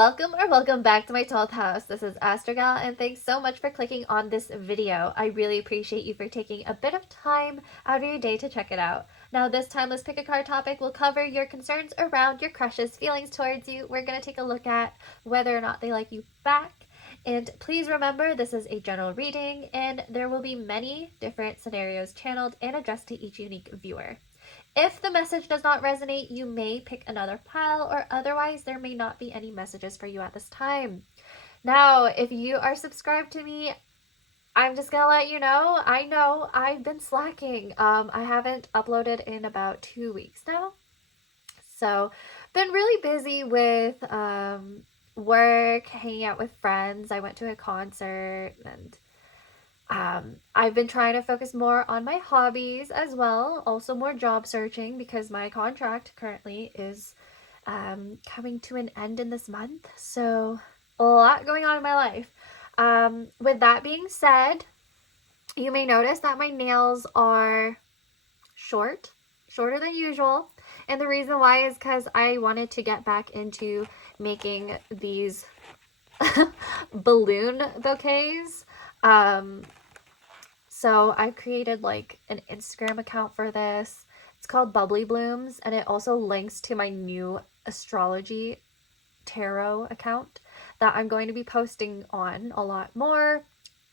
Welcome back to my 12th house. This is ASTROG L, and thanks so much for clicking on this video. I really appreciate you for taking a bit of time out of your day to check it out. Now, this timeless pick a card topic will cover your concerns around your crush's feelings towards you. We're going to take a look at whether or not they like you back. And please remember, this is a general reading, and there will be many different scenarios channeled and addressed to each unique viewer. If the message does not resonate, you may pick another pile, or otherwise there may not be any messages for you at this time. Now, if you are subscribed to me, I'm just gonna let you know, I know I've been slacking. I haven't uploaded in about 2 weeks now. So, been really busy with work, hanging out with friends. I went to a concert, and I've been trying to focus more on my hobbies as well. Also more job searching because my contract currently is coming to an end in this month. So a lot going on in my life. With that being said, you may notice that my nails are shorter than usual. And the reason why is because I wanted to get back into making these balloon bouquets. So I created like an Instagram account for this. It's called Bubbly Blooms, and it also links to my new Astrology tarot account that I'm going to be posting on a lot more,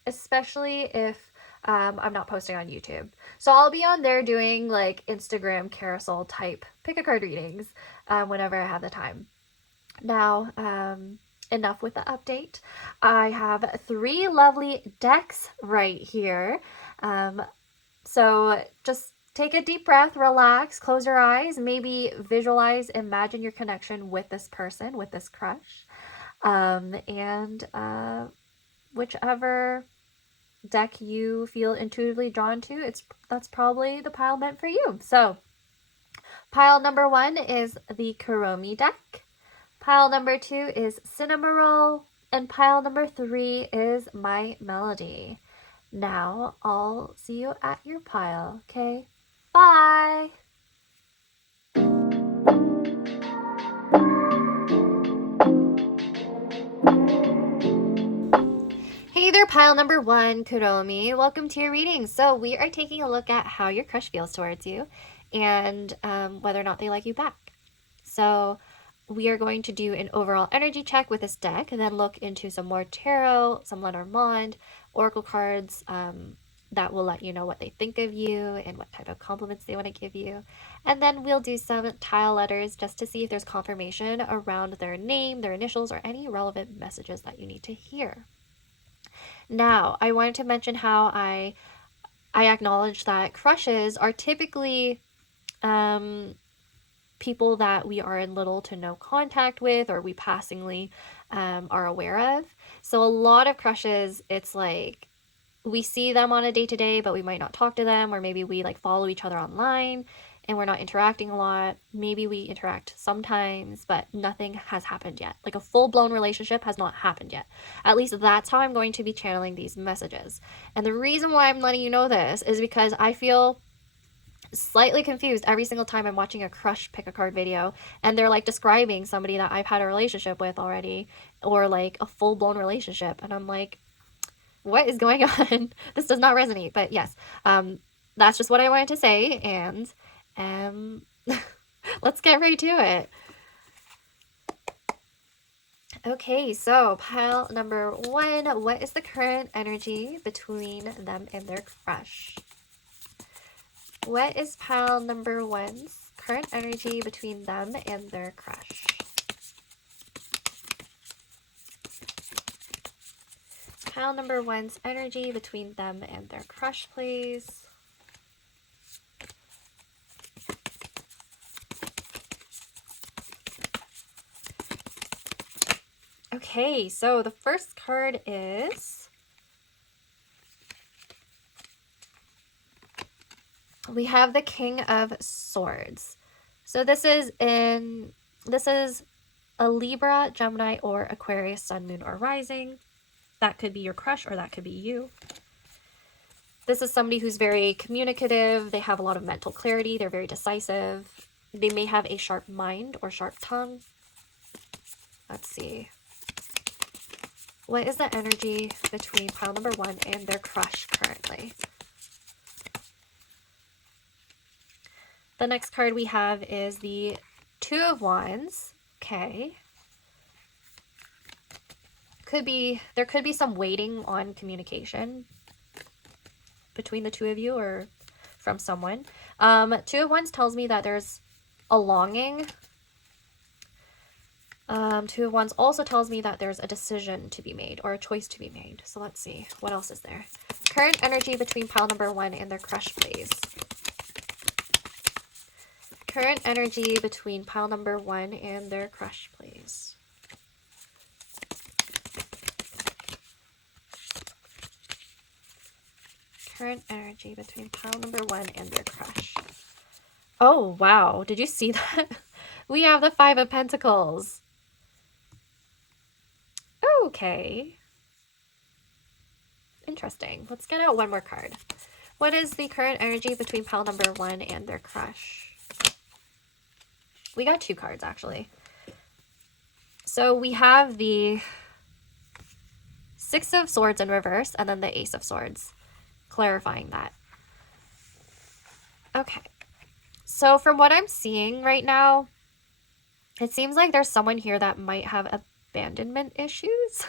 especially if I'm not posting on YouTube. So I'll be on there doing like Instagram carousel type pick a card readings whenever I have the time. Now, enough with the update. I have 3 lovely decks right here. So just take a deep breath, relax, close your eyes, maybe visualize, imagine your connection with this person, with this crush. And whichever deck you feel intuitively drawn to, that's probably the pile meant for you. So pile number 1 is the Kuromi deck. Pile number 2 is Cinnomaroll, and pile number 3 is My Melody. Now, I'll see you at your pile, okay? Bye! Hey there, pile number 1, Kuromi. Welcome to your reading. So we are taking a look at how your crush feels towards you and whether or not they like you back. So we are going to do an overall energy check with this deck, and then look into some more tarot, some Lenormand, oracle cards that will let you know what they think of you and what type of compliments they want to give you. And then we'll do some tile letters just to see if there's confirmation around their name, their initials, or any relevant messages that you need to hear. Now, I wanted to mention how I acknowledge that crushes are typically people that we are in little to no contact with, or we passingly are aware of. So a lot of crushes, it's like we see them on a day-to-day, but we might not talk to them, or maybe we like follow each other online and we're not interacting a lot. Maybe we interact sometimes, but nothing has happened yet. Like a full-blown relationship has not happened yet. At least that's how I'm going to be channeling these messages. And the reason why I'm letting you know this is because I feel slightly confused every single time I'm watching a crush pick a card video and they're like describing somebody that I've had a relationship with already, or like a full-blown relationship, and I'm like, what is going on? This does not resonate. But yes, that's just what I wanted to say, and let's get right to it. Okay, so pile number 1, what is the current energy between them and their crush? What is pile number 1's current energy between them and their crush? Pile number 1's energy between them and their crush, please. Okay, so the first card is... we have the King of Swords. So this is a Libra, Gemini, or Aquarius sun, moon, or rising. That could be your crush, or that could be you. This is somebody who's very communicative. They have a lot of mental clarity. They're very decisive. They may have a sharp mind or sharp tongue. Let's see. What is the energy between pile number 1 and their crush currently? The next card we have is the Two of Wands. Okay. There could be some waiting on communication between the two of you or from someone. Two of Wands tells me that there's a longing. Two of Wands also tells me that there's a decision to be made or a choice to be made. So let's see. What else is there? Current energy between pile number 1 and their crush, please. Current energy between pile number 1 and their crush, please. Current energy between pile number 1 and their crush. Oh, wow. Did you see that? We have the Five of Pentacles. Okay. Interesting. Let's get out one more card. What is the current energy between pile number 1 and their crush? We got 2 cards, actually. So we have the Six of Swords in reverse and then the Ace of Swords, clarifying that. Okay. So from what I'm seeing right now, it seems like there's someone here that might have abandonment issues.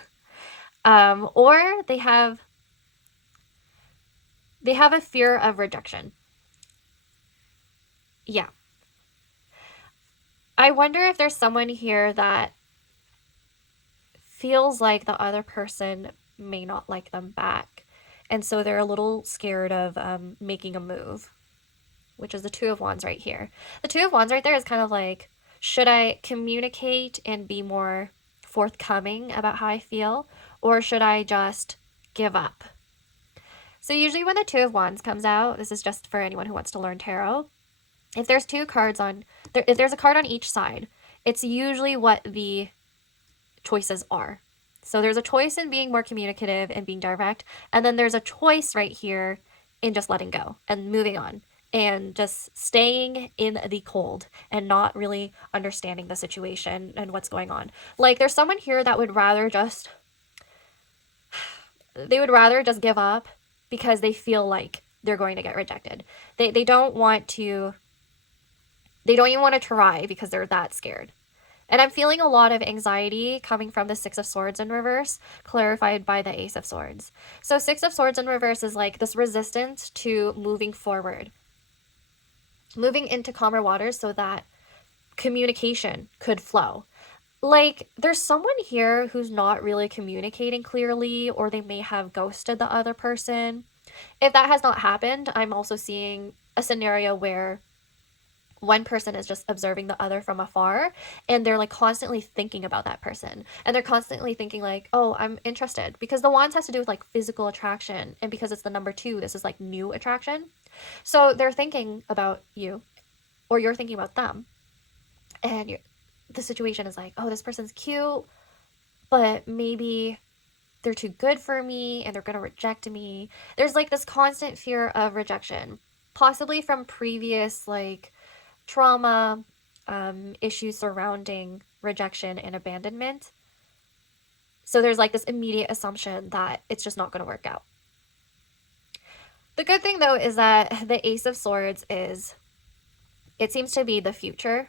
Or they have a fear of rejection. Yeah. I wonder if there's someone here that feels like the other person may not like them back. And so they're a little scared of making a move, which is the Two of Wands right here. The Two of Wands right there is kind of like, should I communicate and be more forthcoming about how I feel? Or should I just give up? So usually when the Two of Wands comes out, this is just for anyone who wants to learn tarot, if there's 2 cards on, if there's a card on each side, it's usually what the choices are. So there's a choice in being more communicative and being direct, and then there's a choice right here in just letting go and moving on and just staying in the cold and not really understanding the situation and what's going on. Like there's someone here that would rather just, give up because they feel like they're going to get rejected. They don't want to, they don't even want to try because they're that scared. And I'm feeling a lot of anxiety coming from the Six of Swords in reverse, clarified by the Ace of Swords. So Six of Swords in reverse is like this resistance to moving forward, moving into calmer waters so that communication could flow. Like there's someone here who's not really communicating clearly, or they may have ghosted the other person. If that has not happened, I'm also seeing a scenario where one person is just observing the other from afar and they're like constantly thinking about that person, and they're constantly thinking like, oh, I'm interested, because the Wands has to do with like physical attraction, and because it's the number 2, this is like new attraction. So they're thinking about you, or you're thinking about them, and the situation is like, oh, this person's cute, but maybe they're too good for me and they're gonna reject me. There's like this constant fear of rejection, possibly from previous like trauma, issues surrounding rejection and abandonment. So there's like this immediate assumption that it's just not going to work out. The good thing though is that the Ace of Swords it seems to be the future,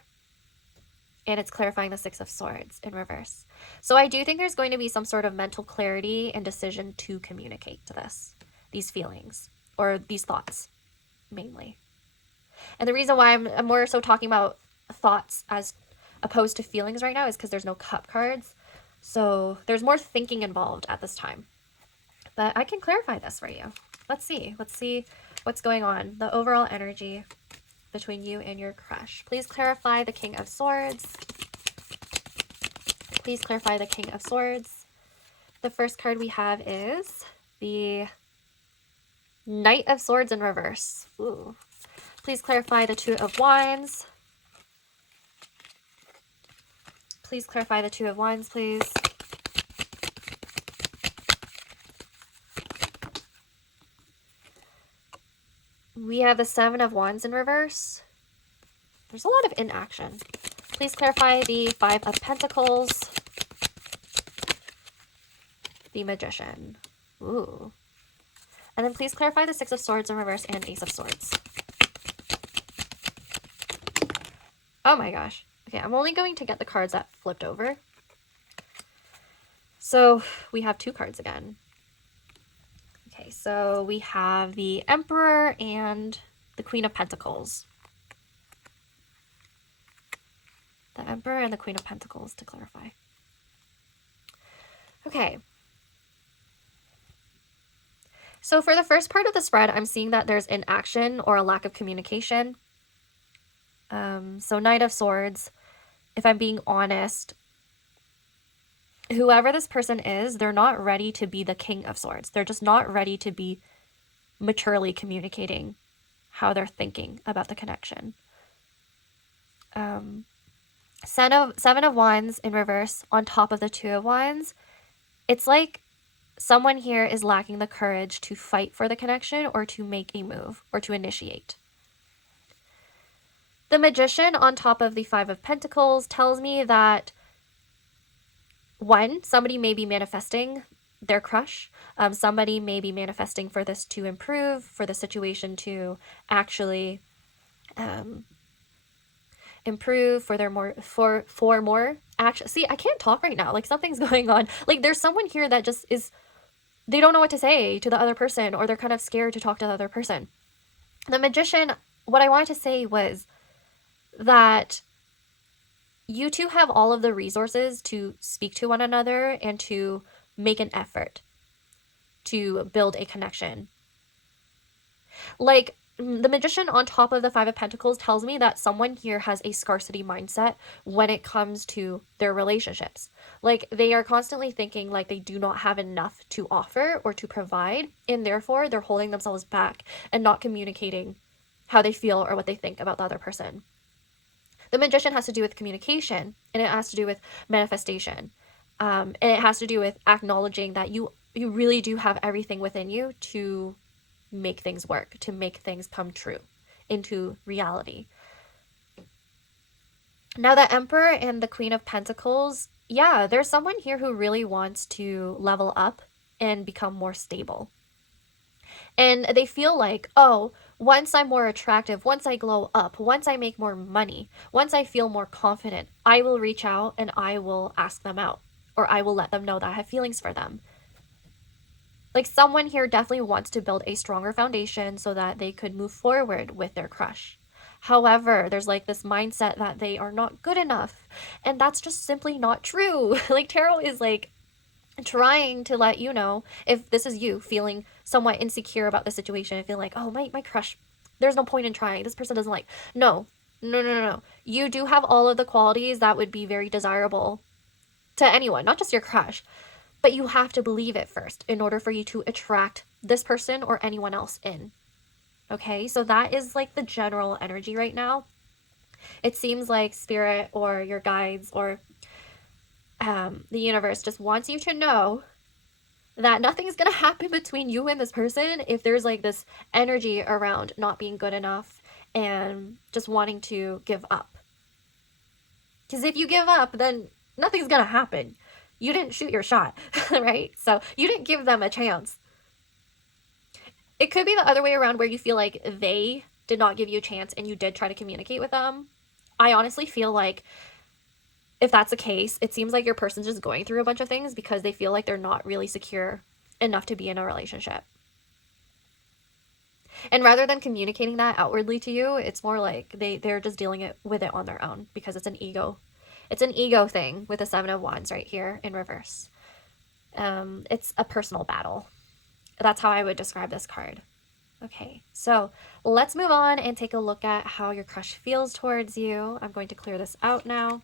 and it's clarifying the Six of Swords in reverse. So I do think there's going to be some sort of mental clarity and decision to communicate to these feelings, or these thoughts mainly. And the reason why I'm more so talking about thoughts as opposed to feelings right now is because there's no cup cards. So there's more thinking involved at this time. But I can clarify this for you. Let's see. Let's see what's going on. The overall energy between you and your crush. Please clarify the King of Swords. Please clarify the King of Swords. The first card we have is the Knight of Swords in reverse. Ooh. Please clarify the Two of Wands. Please clarify the Two of Wands, please. We have the Seven of Wands in reverse. There's a lot of inaction. Please clarify the Five of Pentacles. the Magician. Ooh. And then please clarify the Six of Swords in reverse and Ace of Swords. Oh my gosh. Okay, I'm only going to get the cards that flipped over. So we have 2 cards again. Okay, so we have the Emperor and the Queen of Pentacles. The Emperor and the Queen of Pentacles, to clarify. Okay. So for the first part of the spread, I'm seeing that there's inaction or a lack of communication. So Knight of Swords, if I'm being honest, whoever this person is, they're not ready to be the King of Swords. They're just not ready to be maturely communicating how they're thinking about the connection. Seven of Wands in reverse on top of the Two of Wands. It's like someone here is lacking the courage to fight for the connection or to make a move or to initiate. The Magician on top of the Five of Pentacles tells me that, one, somebody may be manifesting their crush. Somebody may be manifesting for this to improve, for the situation to actually improve, for their more action. See, I can't talk right now. Like, something's going on. Like, there's someone here that just is, they don't know what to say to the other person, or they're kind of scared to talk to the other person. The Magician, what I wanted to say was that you two have all of the resources to speak to one another and to make an effort to build a connection. Like, the Magician on top of the Five of Pentacles tells me that someone here has a scarcity mindset when it comes to their relationships. Like, they are constantly thinking like they do not have enough to offer or to provide, and therefore they're holding themselves back and not communicating how they feel or what they think about the other person. The Magician has to do with communication, and it has to do with manifestation. And it has to do with acknowledging that you really do have everything within you to make things work, to make things come true into reality. Now, the Emperor and the Queen of Pentacles, yeah, there's someone here who really wants to level up and become more stable. And they feel like, oh, once I'm more attractive, once I glow up, once I make more money, once I feel more confident, I will reach out and I will ask them out, or I will let them know that I have feelings for them. Like, someone here definitely wants to build a stronger foundation so that they could move forward with their crush. However, there's like this mindset that they are not good enough, and that's just simply not true. Like, tarot is like trying to let you know, if this is you feeling somewhat insecure about the situation and feeling like, oh, my crush, there's no point in trying, this person doesn't like. No. You do have all of the qualities that would be very desirable to anyone, not just your crush, but you have to believe it first in order for you to attract this person or anyone else in. Okay, so that is like the general energy right now. It seems like spirit or your guides or the universe just wants you to know that nothing's gonna happen between you and this person if there's like this energy around not being good enough and just wanting to give up. Because if you give up, then nothing's gonna happen. You didn't shoot your shot, right? So you didn't give them a chance. It could be the other way around, where you feel like they did not give you a chance and you did try to communicate with them. I honestly feel like if that's the case, it seems like your person's just going through a bunch of things because they feel like they're not really secure enough to be in a relationship. And rather than communicating that outwardly to you, it's more like they're just dealing with it on their own because it's an ego. It's an ego thing with the Seven of Wands right here in reverse. It's a personal battle. That's how I would describe this card. Okay, so let's move on and take a look at how your crush feels towards you. I'm going to clear this out now.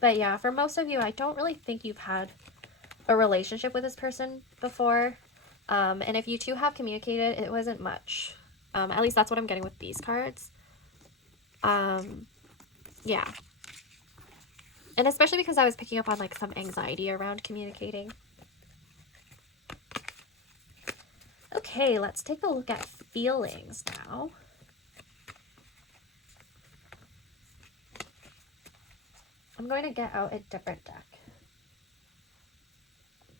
But yeah, for most of you, I don't really think you've had a relationship with this person before. And if you two have communicated, it wasn't much. At least that's what I'm getting with these cards. Yeah. And especially because I was picking up on like some anxiety around communicating. Okay, let's take a look at feelings now. I'm going to get out a different deck.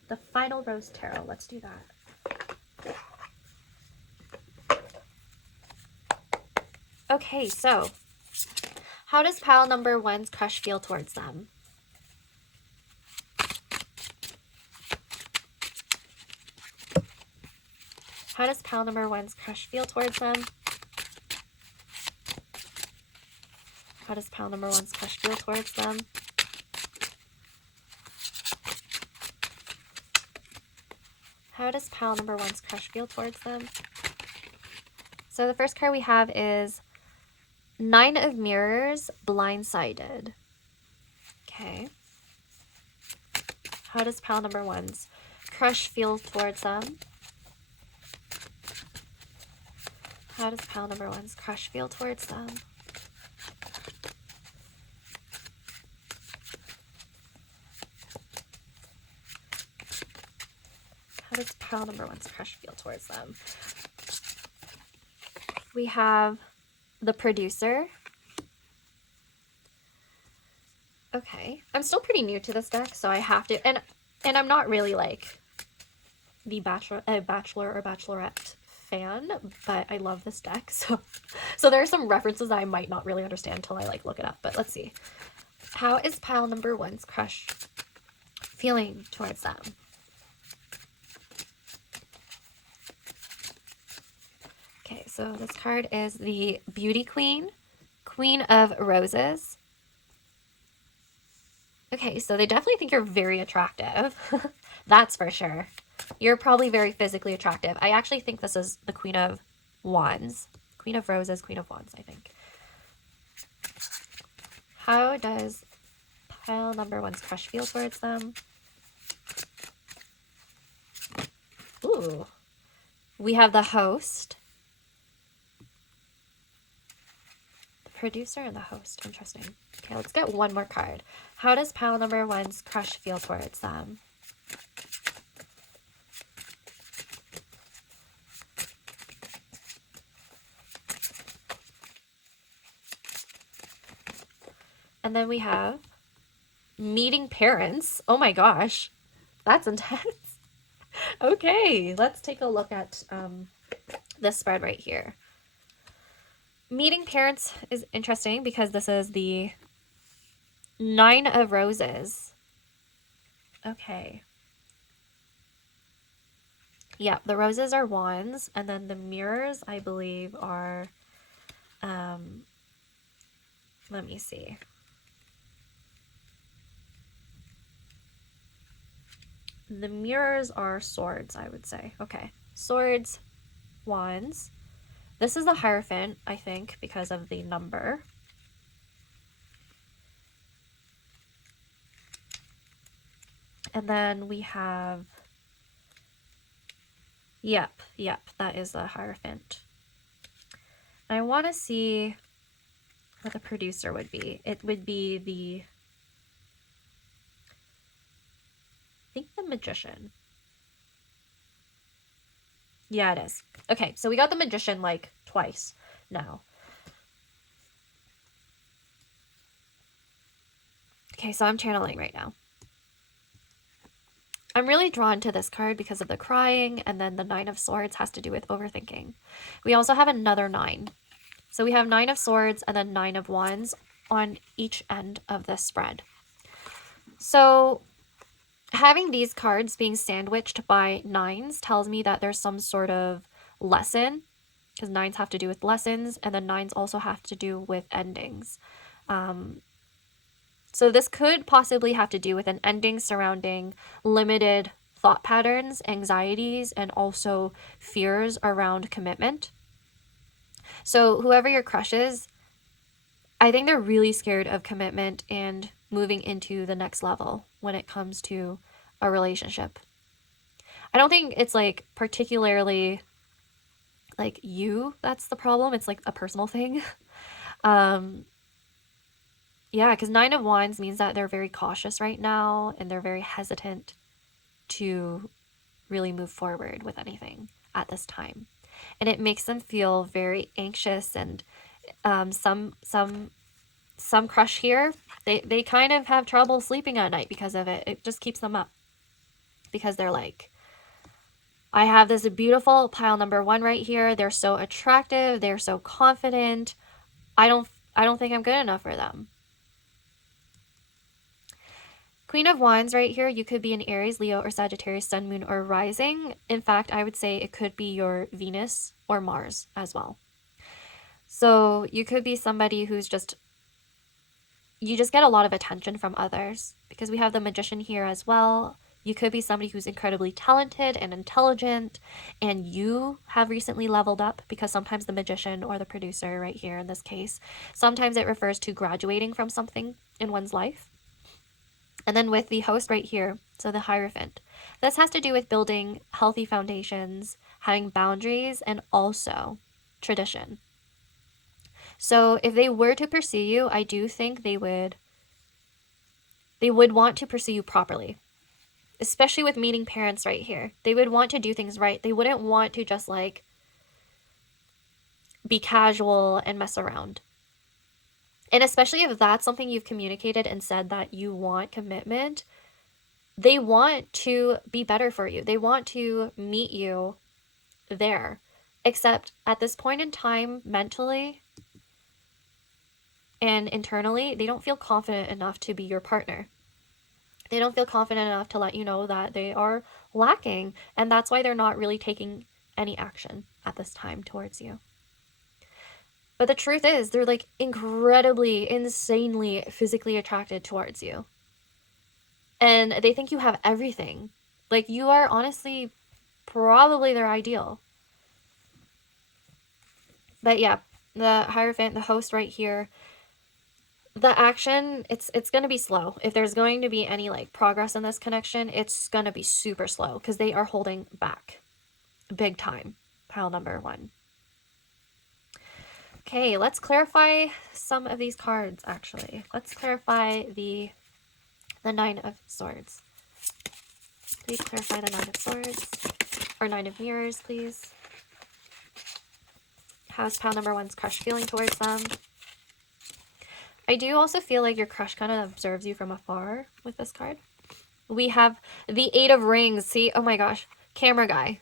The Final Rose Tarot. Let's do that. Okay, so how does pile number one's crush feel towards them? How does pile number one's crush feel towards them? How does pile number one's crush feel towards them? How does pile number one's crush feel towards them? So the first card we have is Nine of Mirrors, Blindsided. Okay. How does pile number one's crush feel towards them? How does pile number one's crush feel towards them? How does pile number one's crush feel towards them? We have the Producer. Okay. I'm still pretty new to this deck, so I have to, and I'm not really like the bachelor or bachelorette fan, but I love this deck, so there are some references I might not really understand until I like look it up, but let's see. How is pile number one's crush feeling towards them? Okay, so this card is the Beauty Queen, Queen of Roses. Okay, so they definitely think you're very attractive. That's for sure. You're probably very physically attractive. I actually think this is the Queen of Wands. Queen of Roses, Queen of Wands, I think. How does pile number one's crush feel towards them? Ooh. We have the Host. The Producer and the Host. Interesting. Okay, let's get one more card. How does pile number one's crush feel towards them? And then we have Meeting Parents. Oh my gosh, that's intense. Okay, let's take a look at this spread right here. Meeting Parents is interesting because this is the Nine of Roses. Okay. Yeah, the roses are wands, and then the mirrors, I believe, are, let me see. The mirrors are swords, I would say. Okay. Swords, wands. This is the Hierophant, I think, because of the number. And then we have... Yep, that is the Hierophant. I want to see what the Producer would be. It would be the... I think the Magician. Yeah, it is. Okay, so we got the Magician like twice now. Okay, so I'm channeling right now. I'm really drawn to this card because of the crying, and then the Nine of Swords has to do with overthinking. We also have another 9. So we have 9 of Swords and then 9 of Wands on each end of this spread. So having these cards being sandwiched by 9s tells me that there's some sort of lesson, because 9s have to do with lessons, and then 9s also have to do with endings. So this could possibly have to do with an ending surrounding limited thought patterns, anxieties, and also fears around commitment. So whoever your crush is, I think they're really scared of commitment and moving into the next level when it comes to a relationship. I don't think it's like particularly like you that's the problem. It's like a personal thing. Yeah, because 9 of Wands means that they're very cautious right now and they're very hesitant to really move forward with anything at this time. And it makes them feel very anxious, and some some crush here, they kind of have trouble sleeping at night because of it. It just keeps them up. Because they're like, I have this beautiful pile number 1 right here. They're so attractive. They're so confident. I don't think I'm good enough for them. Queen of Wands right here. You could be an Aries, Leo, or Sagittarius, Sun, Moon, or Rising. In fact, I would say it could be your Venus or Mars as well. So you could be somebody who's just, you just get a lot of attention from others, because we have the Magician here as well. You could be somebody who's incredibly talented and intelligent, and you have recently leveled up, because sometimes the Magician or the producer right here in this case, sometimes it refers to graduating from something in one's life. And then with the Host right here, so the Hierophant, this has to do with building healthy foundations, having boundaries, and also tradition. So if they were to pursue you, I do think they would want to pursue you properly. Especially with meeting parents right here. They would want to do things right. They wouldn't want to just like be casual and mess around. And especially if that's something you've communicated and said that you want commitment, they want to be better for you. They want to meet you there. Except at this point in time, mentally and internally, they don't feel confident enough to be your partner. They don't feel confident enough to let you know that they are lacking. And that's why they're not really taking any action at this time towards you. But the truth is, they're like incredibly, insanely physically attracted towards you. And they think you have everything. Like, you are honestly probably their ideal. But yeah, the Hierophant, the Host right here, the action, it's going to be slow. If there's going to be any like progress in this connection, it's going to be super slow, because they are holding back big time. Pile number 1. Okay, let's clarify some of these cards, actually. Let's clarify the 9 of Swords. Please clarify the 9 of Swords. Or 9 of Mirrors, please. How's pile number 1's crush feeling towards them? I do also feel like your crush kind of observes you from afar with this card. We have the 8 of Rings. See? Oh my gosh. Camera guy.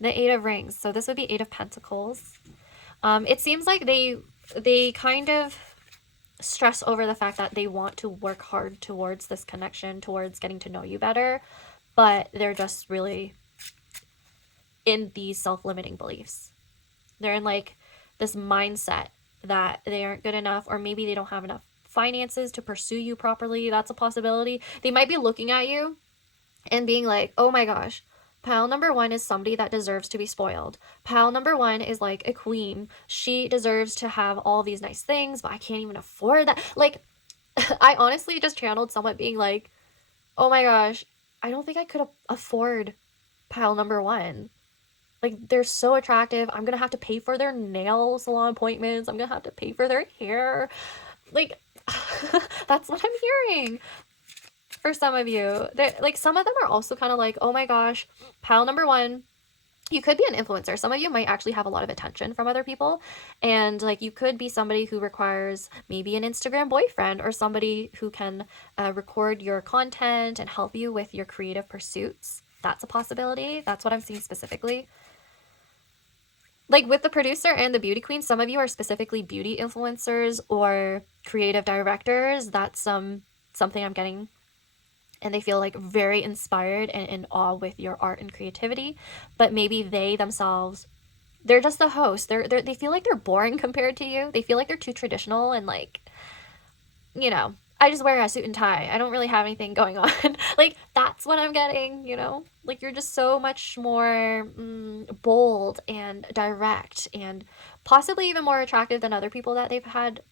The 8 of Rings. So this would be 8 of Pentacles. It seems like they kind of stress over the fact that they want to work hard towards this connection, towards getting to know you better, but they're just really in these self-limiting beliefs. They're in like this mindset that they aren't good enough, or maybe they don't have enough finances to pursue you properly. That's a possibility. They might be looking at you and being like, oh my gosh, pile number 1 is somebody that deserves to be spoiled. Pile number 1 is like a queen. She deserves to have all these nice things, but I can't even afford that. Like, I honestly just channeled someone being like, oh my gosh, I don't think I could afford pile number 1. Like, they're so attractive. I'm gonna have to pay for their nail salon appointments. I'm gonna have to pay for their hair. Like, that's what I'm hearing for some of you. Like, some of them are also kind of like, oh my gosh, pile number 1, you could be an influencer. Some of you might actually have a lot of attention from other people. And like, you could be somebody who requires maybe an Instagram boyfriend, or somebody who can record your content and help you with your creative pursuits. That's a possibility. That's what I'm seeing specifically. Like with the producer and the beauty queen, some of you are specifically beauty influencers or creative directors. That's something I'm getting. And they feel like very inspired and in awe with your art and creativity. But maybe they themselves, they're just the host. They feel like they're boring compared to you. They feel like they're too traditional and like, you know, I just wear a suit and tie. I don't really have anything going on. Like, that's what I'm getting, you know? Like, you're just so much more bold and direct, and possibly even more attractive than other people that they've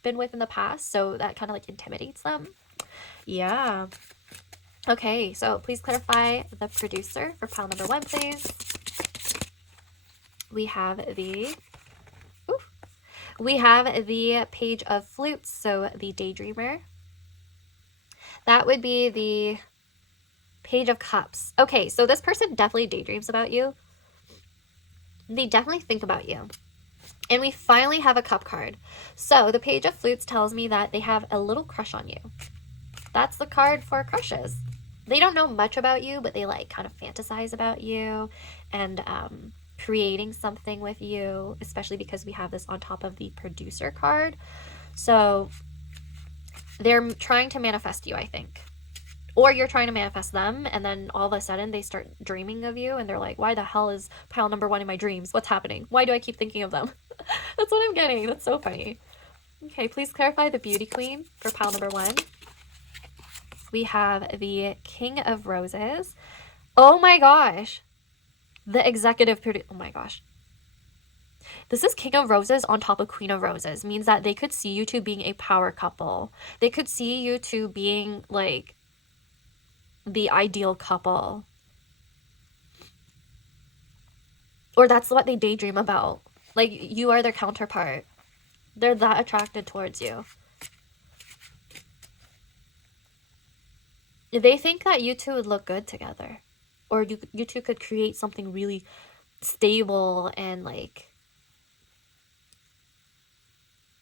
been with in the past. So that kind of like intimidates them. Yeah. Okay, so please clarify the producer for pile number 1, please. We have the Page of Flutes, so the Daydreamer. That would be the Page of Cups. Okay, so this person definitely daydreams about you. They definitely think about you. And we finally have a cup card. So the Page of Flutes tells me that they have a little crush on you. That's the card for crushes. They don't know much about you, but they like kind of fantasize about you and creating something with you, especially because we have this on top of the producer card. So they're trying to manifest you, I think. Or you're trying to manifest them, and then all of a sudden they start dreaming of you, and they're like, why the hell is pile number 1 in my dreams? What's happening? Why do I keep thinking of them? That's what I'm getting. That's so funny. Okay, please clarify the Beauty Queen for pile number 1. We have the King of Roses. Oh my gosh. The executive producer. Oh my gosh. This is King of Roses on top of Queen of Roses. Means that they could see you two being a power couple. They could see you two being like the ideal couple. Or that's what they daydream about. Like, you are their counterpart. They're that attracted towards you. They think that you two would look good together. Or you two could create something really stable and like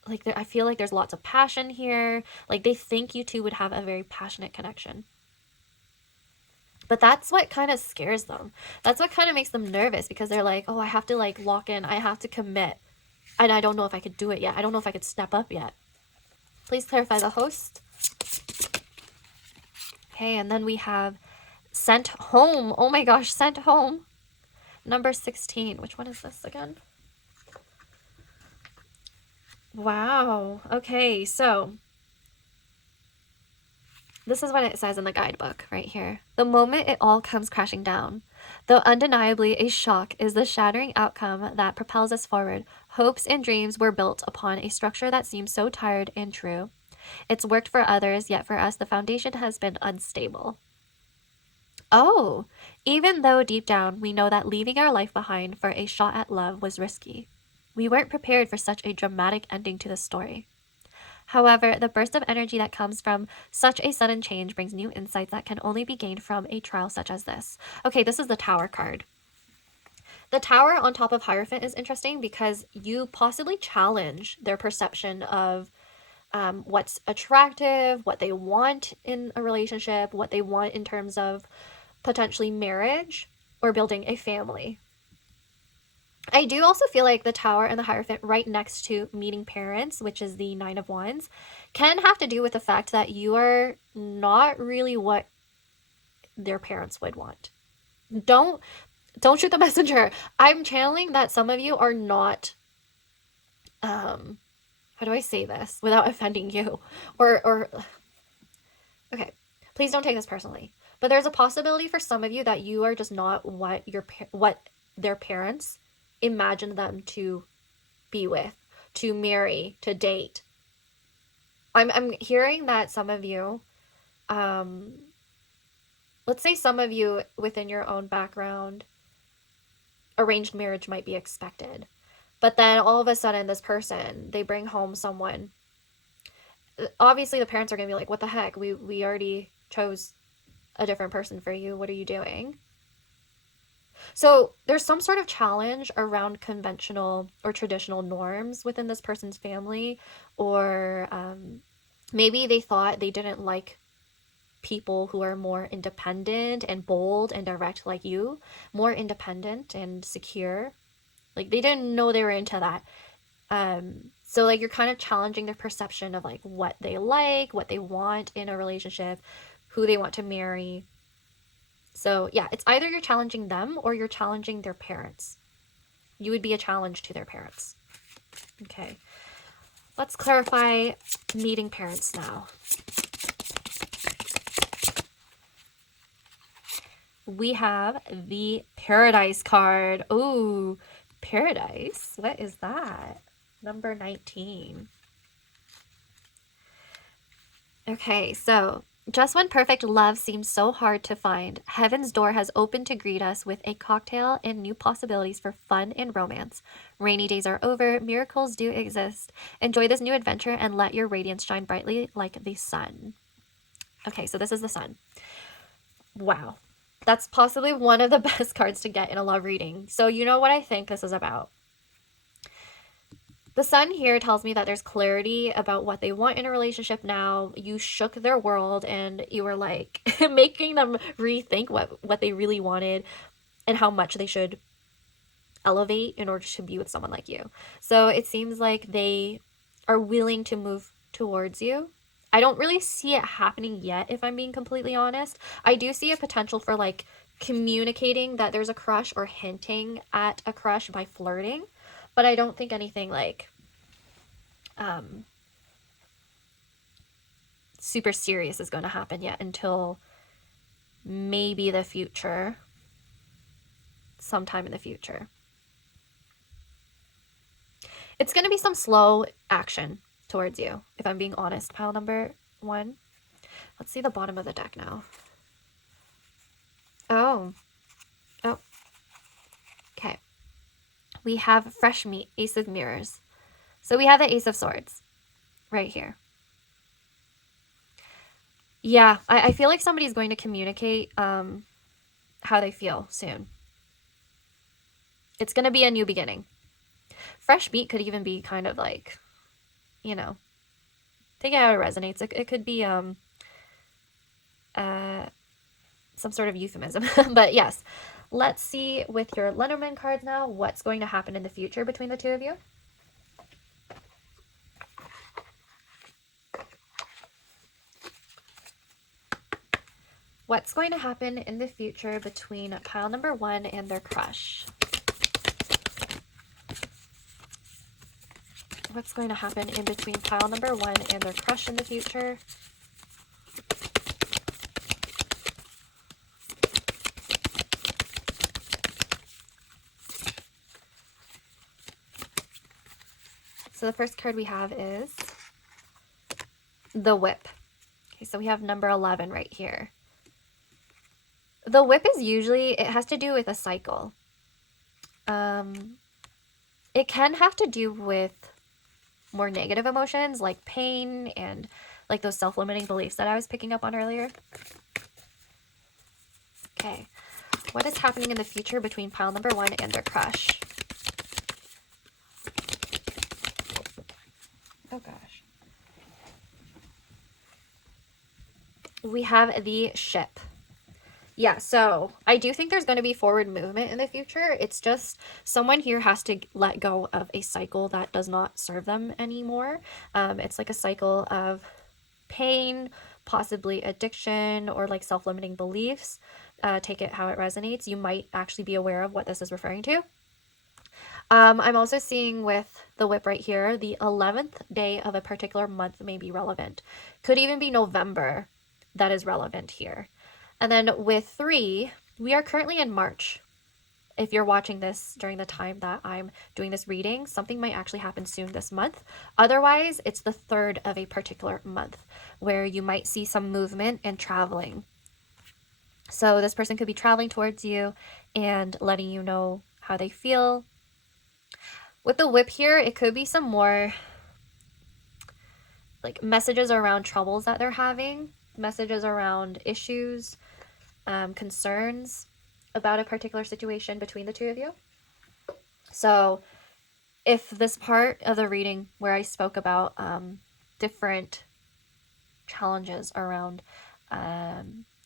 I feel like there's lots of passion here. Like, they think you two would have a very passionate connection. But that's what kind of scares them. That's what kind of makes them nervous, because they're like, oh, I have to like lock in. I have to commit. And I don't know if I could do it yet. I don't know if I could step up yet. Please clarify the host. Okay, and then we have Sent Home. Oh my gosh, Sent Home. Number 16. Which one is this again? Wow. Okay, so this is what it says in the guidebook right here. The moment it all comes crashing down. Though undeniably a shock is the shattering outcome that propels us forward, hopes and dreams were built upon a structure that seems so tired and true. It's worked for others, yet for us the foundation has been unstable. Oh, even though deep down we know that leaving our life behind for a shot at love was risky. We weren't prepared for such a dramatic ending to the story. However, the burst of energy that comes from such a sudden change brings new insights that can only be gained from a trial such as this. Okay, this is the Tower card. The Tower on top of Hierophant is interesting because you possibly challenge their perception of what's attractive, what they want in a relationship, what they want in terms of potentially marriage or building a family. I do also feel like the Tower and the Hierophant right next to meeting parents, which is the 9 of Wands, can have to do with the fact that you are not really what their parents would want. Don't shoot the messenger. I'm channeling that some of you are not, how do I say this without offending you? Or okay, please don't take this personally. But there's a possibility for some of you that you are just not what their parents imagine them to be with, to marry, to date. I'm hearing that some of you, let's say some of you within your own background, arranged marriage might be expected. But then all of a sudden this person, they bring home someone. Obviously the parents are going to be like, what the heck? We already chose a different person for you. What are you doing? So there's some sort of challenge around conventional or traditional norms within this person's family, or maybe they thought they didn't like people who are more independent and bold and direct like you, more independent and secure. Like, they didn't know they were into that. So like, you're kind of challenging their perception of like what they like, what they want in a relationship, who they want to marry. So yeah, it's either you're challenging them or you're challenging their parents. You would be a challenge to their parents. Okay. Let's clarify meeting parents now. We have the Paradise card. Ooh, Paradise. What is that? Number 19. Okay, so just when perfect love seems so hard to find, heaven's door has opened to greet us with a cocktail and new possibilities for fun and romance. Rainy days are over, miracles do exist. Enjoy this new adventure and let your radiance shine brightly like the sun. Okay, so this is the sun. Wow. That's possibly one of the best cards to get in a love reading. So you know what I think this is about. The sun here tells me that there's clarity about what they want in a relationship now. You shook their world and you were like making them rethink what they really wanted and how much they should elevate in order to be with someone like you. So it seems like they are willing to move towards you. I don't really see it happening yet, if I'm being completely honest. I do see a potential for like communicating that there's a crush or hinting at a crush by flirting, but I don't think anything like super serious is going to happen yet until maybe the future, sometime in the future. It's going to be some slow action towards you, if I'm being honest, pile number 1. Let's see the bottom of the deck now. Oh. Okay. We have fresh meat, Ace of Mirrors. So we have the Ace of Swords right here. Yeah, I feel like somebody's going to communicate how they feel soon. It's going to be a new beginning. Fresh meat could even be kind of like, you know, take it how it resonates. It could be some sort of euphemism. But yes, let's see with your Lenormand cards now what's going to happen in the future between the two of you. What's going to happen in the future between pile number 1 and their crush? What's going to happen in between pile number 1 and their crush in the future? So the first card we have is the Whip. Okay, so we have number 11 right here. The Whip is usually, it has to do with a cycle. It can have to do with more negative emotions like pain and like those self-limiting beliefs that I was picking up on earlier. Okay, what is happening in the future between pile number 1 and their crush? Oh gosh. We have the Ship. Yeah, so I do think there's going to be forward movement in the future. It's just someone here has to let go of a cycle that does not serve them anymore. It's like a cycle of pain, possibly addiction, or like self-limiting beliefs. Take it how it resonates. You might actually be aware of what this is referring to. I'm also seeing with the Whip right here, the 11th day of a particular month may be relevant. Could even be November that is relevant here. And then with 3, we are currently in March. If you're watching this during the time that I'm doing this reading, something might actually happen soon this month. Otherwise, it's the 3rd of a particular month where you might see some movement and traveling. So this person could be traveling towards you and letting you know how they feel. With the Whip here, it could be some more like messages around troubles that they're having, messages around issues, concerns about a particular situation between the two of you. So if this part of the reading where I spoke about different challenges around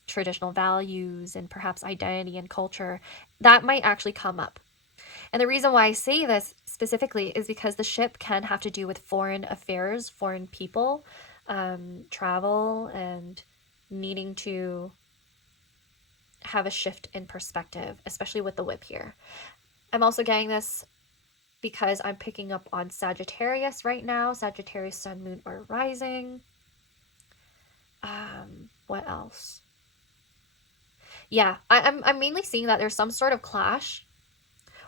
traditional values and perhaps identity and culture, that might actually come up. And the reason why I say this specifically is because the Ship can have to do with foreign affairs, foreign people, travel, and needing to have a shift in perspective, especially with the Whip here. I'm also getting this because I'm picking up on Sagittarius right now. Sagittarius, Sun, Moon, or Rising. What else? Yeah, I'm mainly seeing that there's some sort of clash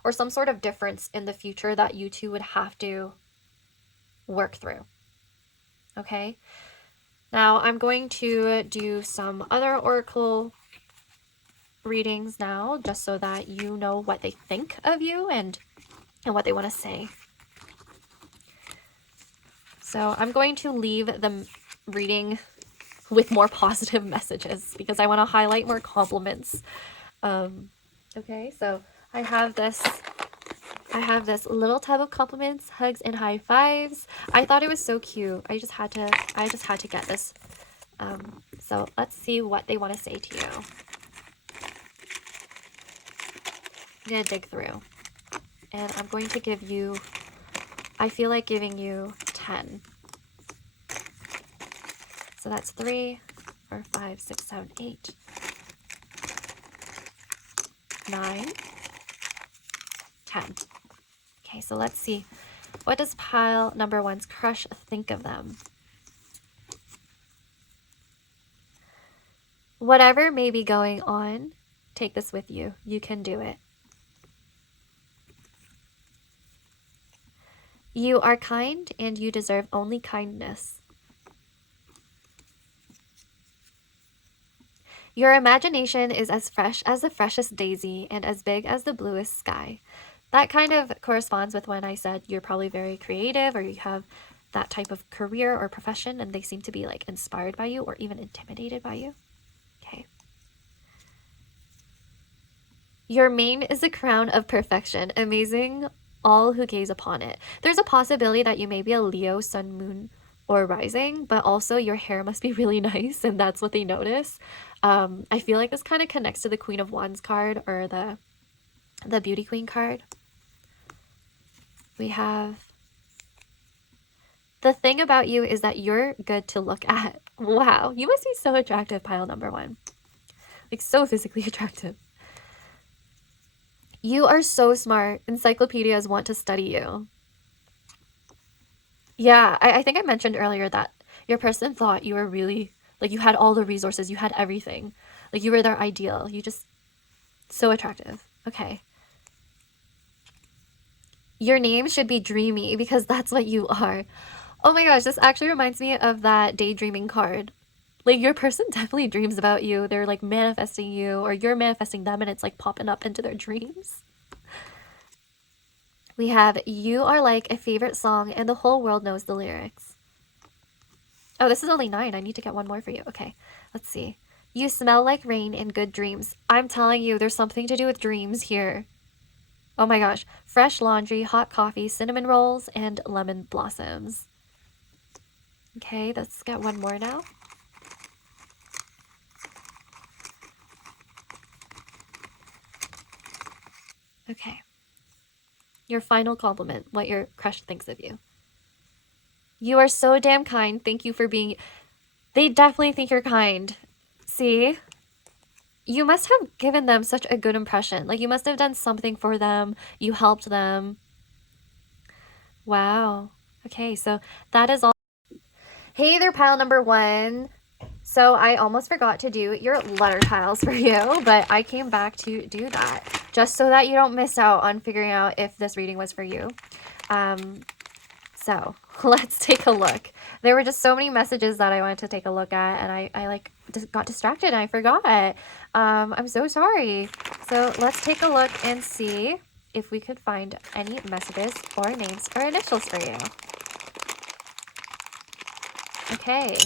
or some sort of difference in the future that you two would have to work through. Okay? Now, I'm going to do some other oracle readings now, just so that you know what they think of you and what they want to say. So I'm going to leave the reading with more positive messages because I want to highlight more compliments. Okay, so I have this I have this little tub of compliments, hugs, and high fives. I thought it was so cute. I just had to get this. So let's see what they want to say to you. I'm going to dig through. And I'm going to give you, I feel like giving you 10. So that's 3, 4, 5, 6, 7, 8, 9, 10. Okay, so let's see. What does pile number 1's crush think of them? Whatever may be going on, take this with you. You can do it. You are kind and you deserve only kindness. Your imagination is as fresh as the freshest daisy and as big as the bluest sky. That kind of corresponds with when I said you're probably very creative or you have that type of career or profession and they seem to be like inspired by you or even intimidated by you. Okay. Your mane is a crown of perfection, amazing all who gaze upon it. There's a possibility that you may be a Leo, sun, moon, or rising, but also your hair must be really nice and that's what they notice. I feel like this kind of connects to the Queen of Wands card or the Beauty Queen card. We have, the thing about you is that you're good to look at. Wow, you must be so attractive, pile number 1. Like so physically attractive. You are so smart. Encyclopedias want to study you. Yeah, I think I mentioned earlier that your person thought you were really, like you had all the resources, you had everything. Like you were their ideal. You just, so attractive. Okay. Your name should be Dreamy because that's what you are. Oh my gosh, this actually reminds me of that daydreaming card. Like your person definitely dreams about you. They're like manifesting you or you're manifesting them and it's like popping up into their dreams. We have, you are like a favorite song and the whole world knows the lyrics. Oh, this is only 9. I need to get one more for you. Okay, let's see. You smell like rain and good dreams. I'm telling you, there's something to do with dreams here. Oh my gosh. Fresh laundry, hot coffee, cinnamon rolls, and lemon blossoms. Okay, let's get one more now. Okay. Your final compliment, what your crush thinks of you. You are so damn kind. Thank you for being... They definitely think you're kind. See? You must have given them such a good impression. Like, you must have done something for them. You helped them. Wow. Okay, so that is all. Hey there, pile number 1. So I almost forgot to do your letter tiles for you, but I came back to do that just so that you don't miss out on figuring out if this reading was for you. So let's take a look. There were just so many messages that I wanted to take a look at and I like got distracted and I forgot. I'm so sorry. So let's take a look and see if we could find any messages or names or initials for you. Okay.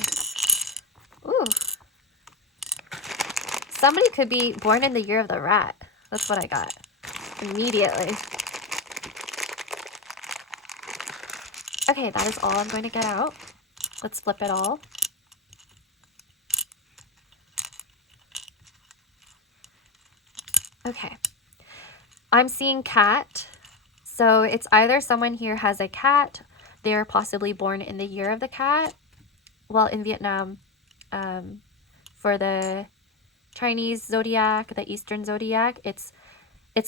Ooh. Somebody could be born in the year of the rat. That's what I got immediately. Okay, that is all I'm going to get out. Let's flip it all. Okay. I'm seeing cat. So it's either someone here has a cat, they're possibly born in the year of the cat. Well, in Vietnam, for the Chinese zodiac, the Eastern zodiac, it's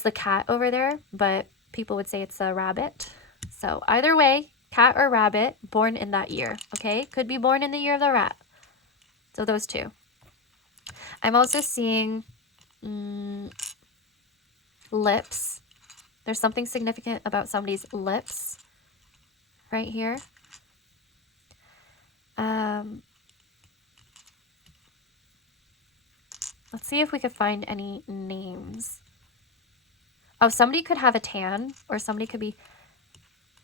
the cat over there, but people would say it's a rabbit. So either way, cat or rabbit, born in that year, okay? Could be born in the year of the rat. So those two. I'm also seeing lips. There's something significant about somebody's lips right here. Let's see if we could find any names. Oh, somebody could have a tan, or somebody could be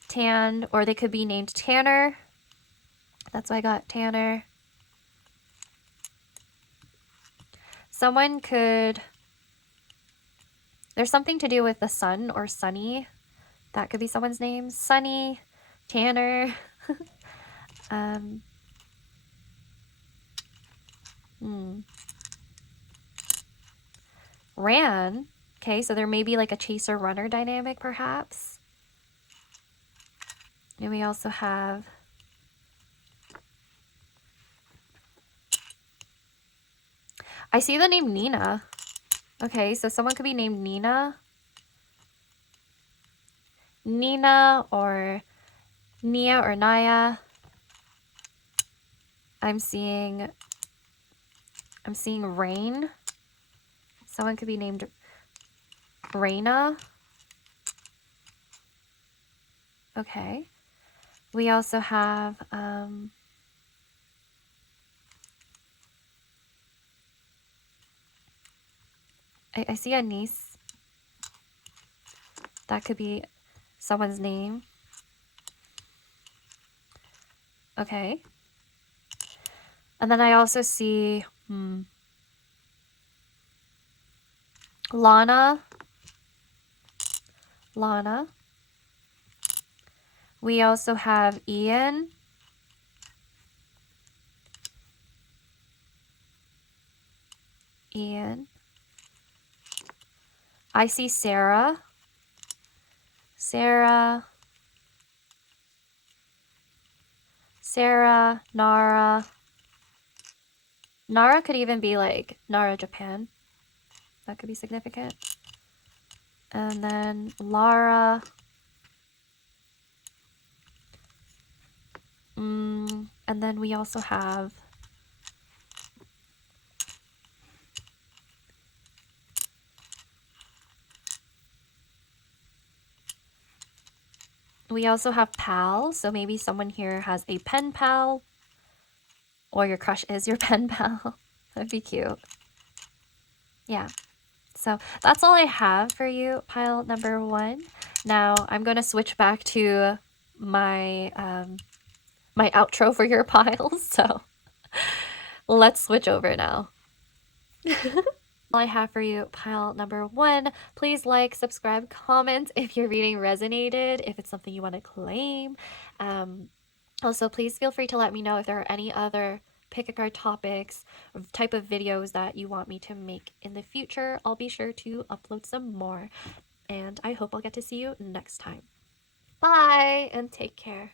tan, or they could be named Tanner. That's why I got Tanner. Someone could... There's something to do with the sun or sunny. That could be someone's name. Sunny, Tanner. Ran. Okay, so there may be like a chaser-runner dynamic, perhaps. And we also have... I see the name Nina. Okay, so someone could be named Nina. Nina or Nia or Naya. I'm seeing Rain. Someone could be named Raina. Okay. We also have I see a niece. That could be someone's name. Okay. And then I also see Lana. We also have Ian. I see Sarah. Nara. Nara could even be like Nara, Japan. That could be significant. And then Lara. And then we also have pal. So maybe someone here has a pen pal. Or your crush is your pen pal. That'd be cute. Yeah. So that's all I have for you, pile number 1. Now I'm going to switch back to my my outro for your piles. So let's switch over now. All I have for you, pile number 1. Please like, subscribe, comment if your reading resonated, if it's something you want to claim. Also, please feel free to let me know if there are any other Pickacard topics or type of videos that you want me to make in the future. I'll be sure to upload some more, and I hope I'll get to see you next time. Bye, and take care.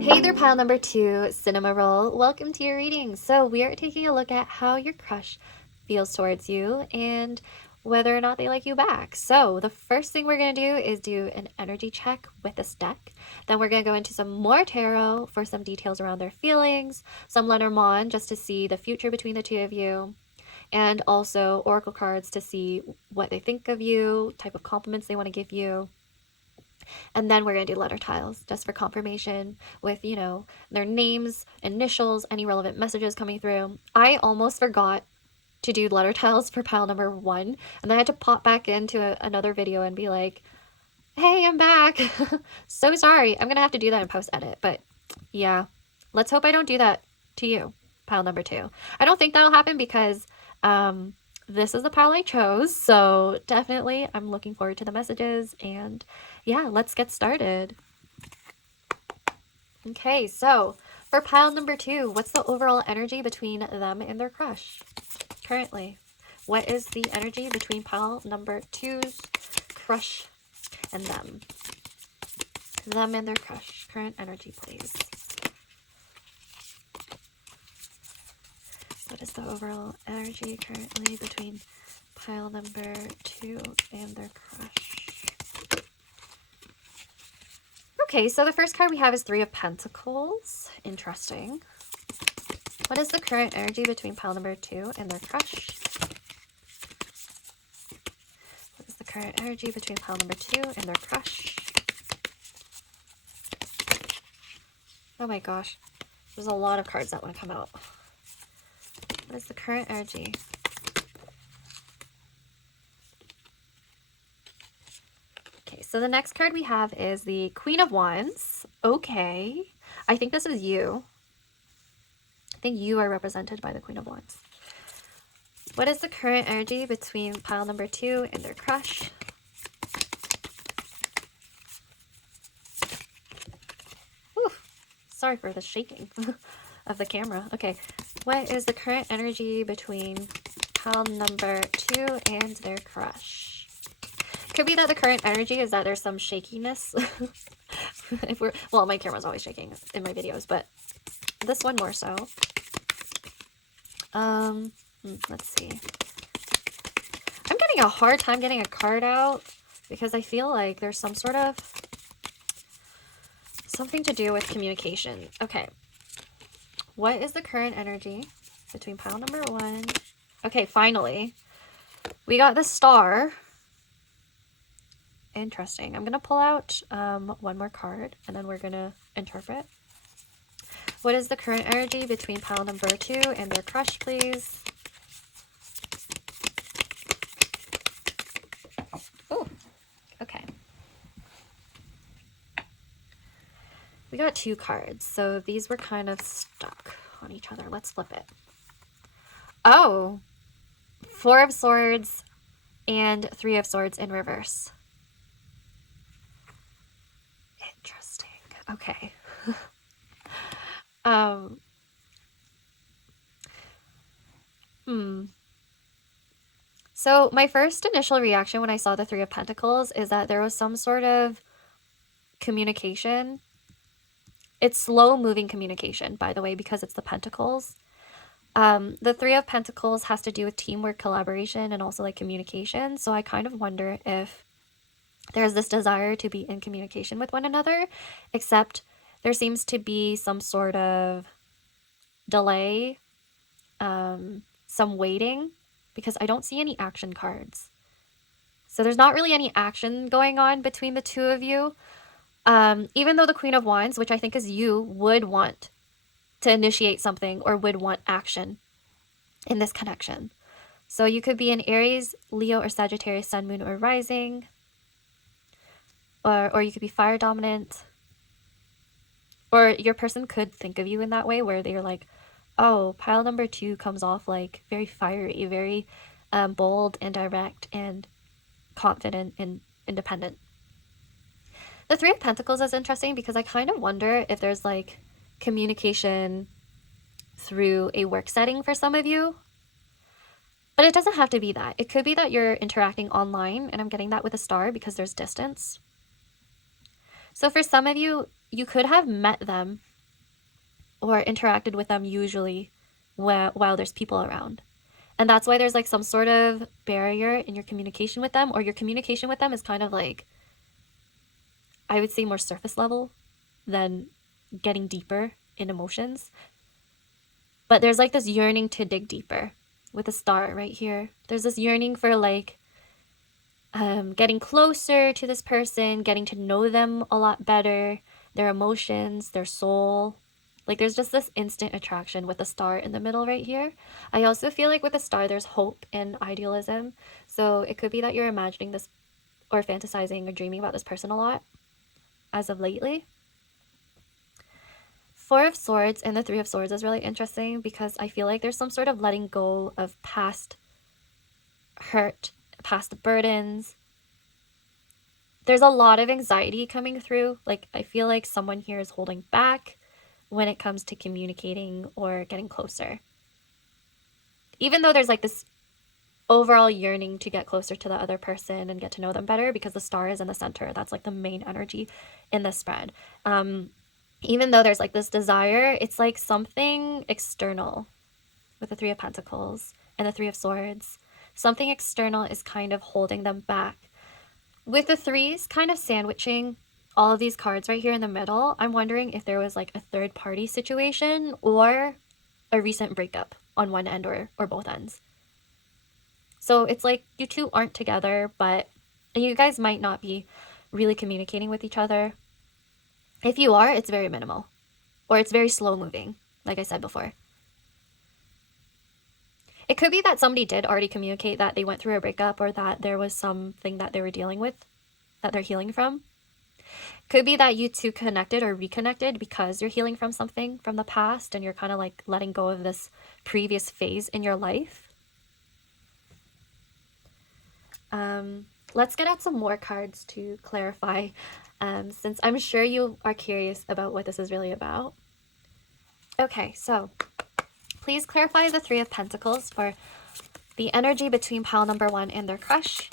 Hey there, pile number 2, Cinnomaroll. Welcome to your reading. So we are taking a look at how your crush feels towards you and whether or not they like you back. So the first thing we're going to do is do an energy check with this deck. Then we're going to go into some more tarot for some details around their feelings, some Lenormand just to see the future between the two of you, and also oracle cards to see what they think of you, type of compliments they want to give you. And then we're going to do letter tiles just for confirmation with, you know, their names, initials, any relevant messages coming through. I almost forgot to do letter tiles for pile number 1, and then I had to pop back into another video and be like, hey, I'm back. So sorry. I'm gonna have to do that in post edit, but yeah, let's hope I don't do that to you, pile number 2. I don't think that'll happen because this is the pile I chose, so definitely I'm looking forward to the messages, and yeah, let's get started. Okay, so for pile number 2, what's the overall energy between them and their crush currently? What is the energy between pile number 2's crush and them? Them and their crush. Current energy, please. What is the overall energy currently between pile number 2 and their crush? Okay, so the first card we have is 3 of Pentacles. Interesting. What is the current energy between pile number 2 and their crush? What is the current energy between pile number 2 and their crush? Oh my gosh. There's a lot of cards that want to come out. What is the current energy? Okay, so the next card we have is the Queen of Wands. Okay. I think this is you. I think you are represented by the Queen of Wands. What is the current energy between pile number 2 and their crush? Whew. Sorry for the shaking of the camera. Okay, what is the current energy between pile number 2 and their crush? Could be that the current energy is that there's some shakiness. Well, my camera's always shaking in my videos, but this one more so. Let's see. I'm getting a hard time getting a card out because I feel like there's some sort of something to do with communication. Okay. What is the current energy between pile number 1? Okay, finally. We got the star. Interesting. I'm going to pull out one more card and then we're going to interpret. What is the current energy between pile number 2 and their crush, please? Oh, okay. We got 2 cards, so these were kind of stuck on each other. Let's flip it. Oh, 4 of Swords and 3 of Swords in reverse. Interesting. Okay. So my first initial reaction when I saw the 3 of Pentacles is that there was some sort of communication. It's slow moving communication, by the way, because it's the Pentacles. The 3 of Pentacles has to do with teamwork, collaboration, and also like communication. So I kind of wonder if there's this desire to be in communication with one another, except there seems to be some sort of delay, some waiting, because I don't see any action cards. So there's not really any action going on between the 2 of you. Even though the Queen of Wands, which I think is you, would want to initiate something or would want action in this connection. So you could be an Aries, Leo, or Sagittarius, Sun, Moon, or Rising. Or you could be fire dominant. Or your person could think of you in that way where they're like, oh, pile number 2 comes off like very fiery, very bold and direct and confident and independent. The 3 of Pentacles is interesting because I kind of wonder if there's like communication through a work setting for some of you. But it doesn't have to be that. It could be that you're interacting online, and I'm getting that with a star because there's distance. So for some of you, you could have met them or interacted with them usually while there's people around. And that's why there's like some sort of barrier in your communication with them, or your communication with them is kind of like, I would say, more surface level than getting deeper in emotions. But there's like this yearning to dig deeper with a star right here. There's this yearning for like getting closer to this person, getting to know them a lot better, their emotions, their soul. Like there's just this instant attraction with a star in the middle right here. I also feel like with a star, there's hope and idealism. So it could be that you're imagining this or fantasizing or dreaming about this person a lot as of lately. 4 of Swords and the 3 of Swords is really interesting because I feel like there's some sort of letting go of past hurt, past burdens. There's a lot of anxiety coming through. Like I feel like someone here is holding back when it comes to communicating or getting closer. Even though there's like this overall yearning to get closer to the other person and get to know them better because the star is in the center. That's like the main energy in this spread. Even though there's like this desire, it's like something external with the 3 of Pentacles and the 3 of Swords. Something external is kind of holding them back. With the 3s kind of sandwiching all of these cards right here in the middle, I'm wondering if there was like a third party situation or a recent breakup on one end or both ends. So it's like you two aren't together, but you guys might not be really communicating with each other. If you are, it's very minimal, or it's very slow moving, like I said before. It could be that somebody did already communicate that they went through a breakup or that there was something that they were dealing with that they're healing from. Could be that you two connected or reconnected because you're healing from something from the past and you're kind of like letting go of this previous phase in your life. Let's get out some more cards to clarify, since I'm sure you are curious about what this is really about. Okay, so please clarify the Three of Pentacles for the energy between pile number 1 and their crush.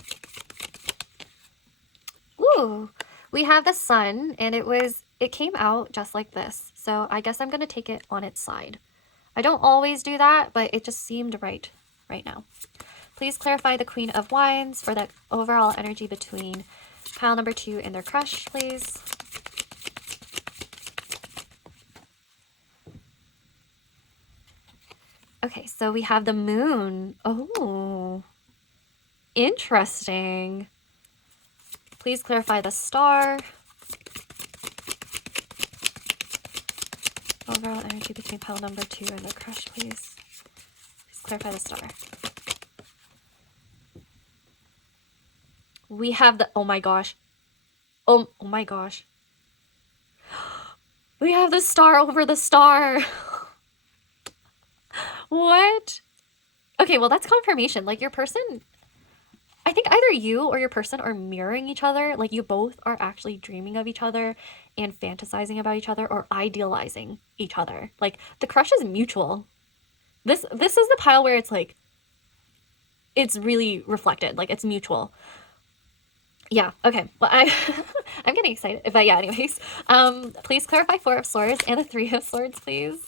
Ooh, we have the Sun, and it came out just like this. So I guess I'm going to take it on its side. I don't always do that, but it just seemed right now. Please clarify the Queen of Wands for that overall energy between pile number 2 and their crush, please. Okay, so we have the Moon. Oh, interesting. Please clarify the Star. Overall energy between pile number 2 and their crush, please. Please clarify the Star. We have the, oh my gosh. Oh my gosh. We have the Star over the Star. What? Okay, well, that's confirmation. Like, your person, I think either you or your person are mirroring each other. Like, you both are actually dreaming of each other and fantasizing about each other or idealizing each other. Like, the crush is mutual. This is the pile where it's like, it's really reflected. Like, it's mutual. Yeah, okay. Well, I'm getting excited. But yeah, anyways. Please clarify Four of Swords and the Three of Swords, please.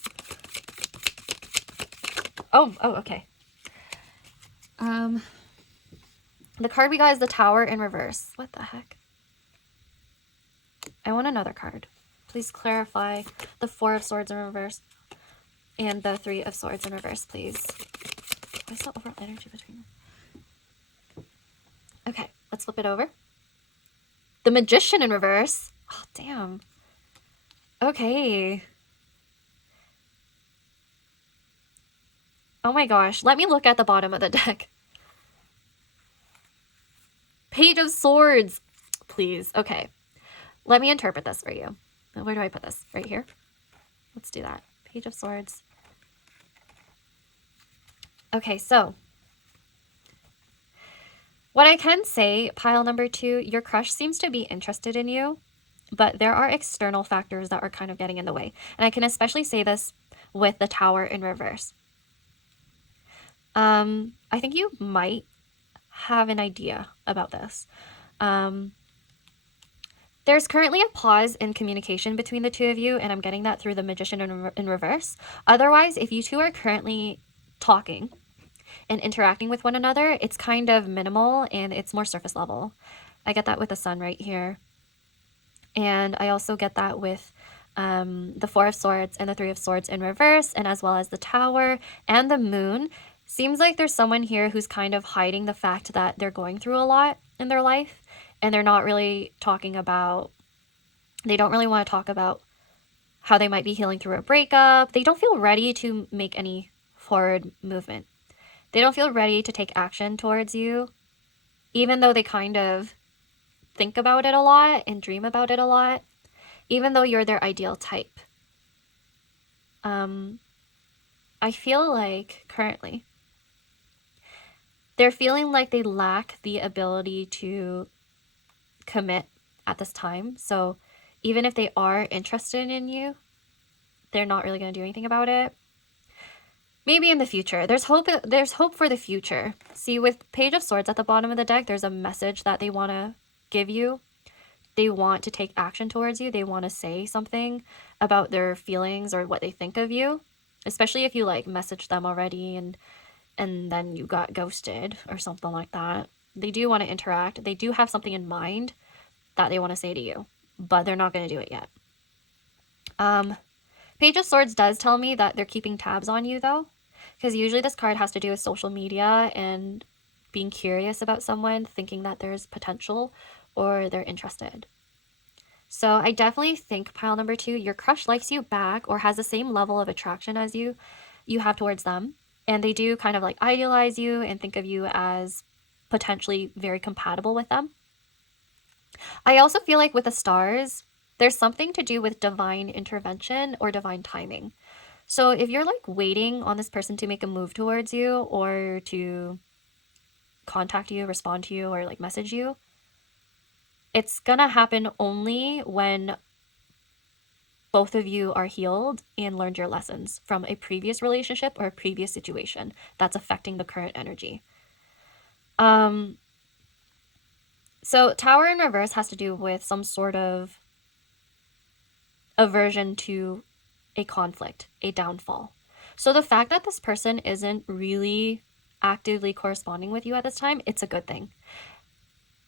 Oh, okay. The card we got is the Tower in reverse. What the heck? I want another card. Please clarify the Four of Swords in reverse and the Three of Swords in reverse, please. What is the overall energy between them? Okay, let's flip it over. The Magician in reverse. Oh, damn. Okay. Oh my gosh. Let me look at the bottom of the deck. Page of Swords. Please. Okay. Let me interpret this for you. Where do I put this? Right here? Let's do that. Page of Swords. Okay, so what I can say, pile number 2, your crush seems to be interested in you, but there are external factors that are kind of getting in the way. And I can especially say this with the Tower in reverse. I think you might have an idea about this. There's currently a pause in communication between the two of you, and I'm getting that through the Magician in reverse. Otherwise, if you two are currently talking and interacting with one another, it's kind of minimal and it's more surface level. I get that with the Sun right here. And I also get that with the Four of Swords and the Three of Swords in reverse, and as well as the Tower and the Moon. Seems like there's someone here who's kind of hiding the fact that they're going through a lot in their life, and they're not really talking about, they don't really want to talk about how they might be healing through a breakup. They don't feel ready to make any forward movement. They don't feel ready to take action towards you, even though they kind of think about it a lot and dream about it a lot, even though you're their ideal type. I feel like currently they're feeling like they lack the ability to commit at this time. So even if they are interested in you, they're not really going to do anything about it. Maybe in the future. There's hope for the future. See, with Page of Swords at the bottom of the deck, there's a message that they want to give you. They want to take action towards you. They want to say something about their feelings or what they think of you. Especially if you like messaged them already and then you got ghosted or something like that. They do want to interact. They do have something in mind that they want to say to you, but they're not going to do it yet. Page of Swords does tell me that they're keeping tabs on you though, because usually this card has to do with social media and being curious about someone, thinking that there's potential or they're interested. So I definitely think, pile number 2, your crush likes you back or has the same level of attraction as you have towards them. And they do kind of like idealize you and think of you as potentially very compatible with them. I also feel like with the stars, there's something to do with divine intervention or divine timing. So if you're like waiting on this person to make a move towards you or to contact you, respond to you, or like message you, it's gonna happen only when both of you are healed and learned your lessons from a previous relationship or a previous situation that's affecting the current energy. So Tower in reverse has to do with some sort of aversion to a conflict, a downfall. So the fact that this person isn't really actively corresponding with you at this time, it's a good thing.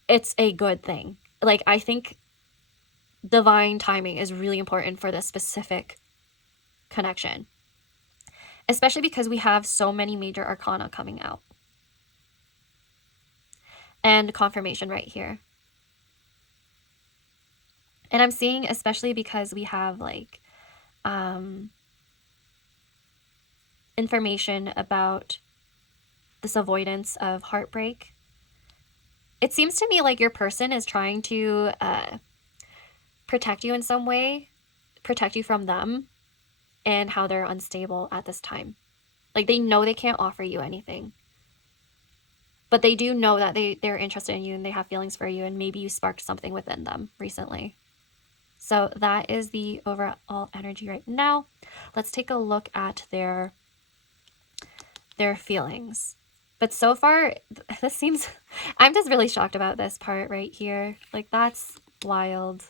It's a good thing. Like, I think divine timing is really important for this specific connection, especially because we have so many major arcana coming out and confirmation right here. And I'm seeing, especially because we have like information about this avoidance of heartbreak. It seems to me like your person is trying to protect you in some way, protect you from them and how they're unstable at this time. Like, they know they can't offer you anything, but they do know that they're interested in you and they have feelings for you, and maybe you sparked something within them recently. So that is the overall energy right now. Let's take a look at their feelings. But so far, this seems, I'm just really shocked about this part right here. Like, that's wild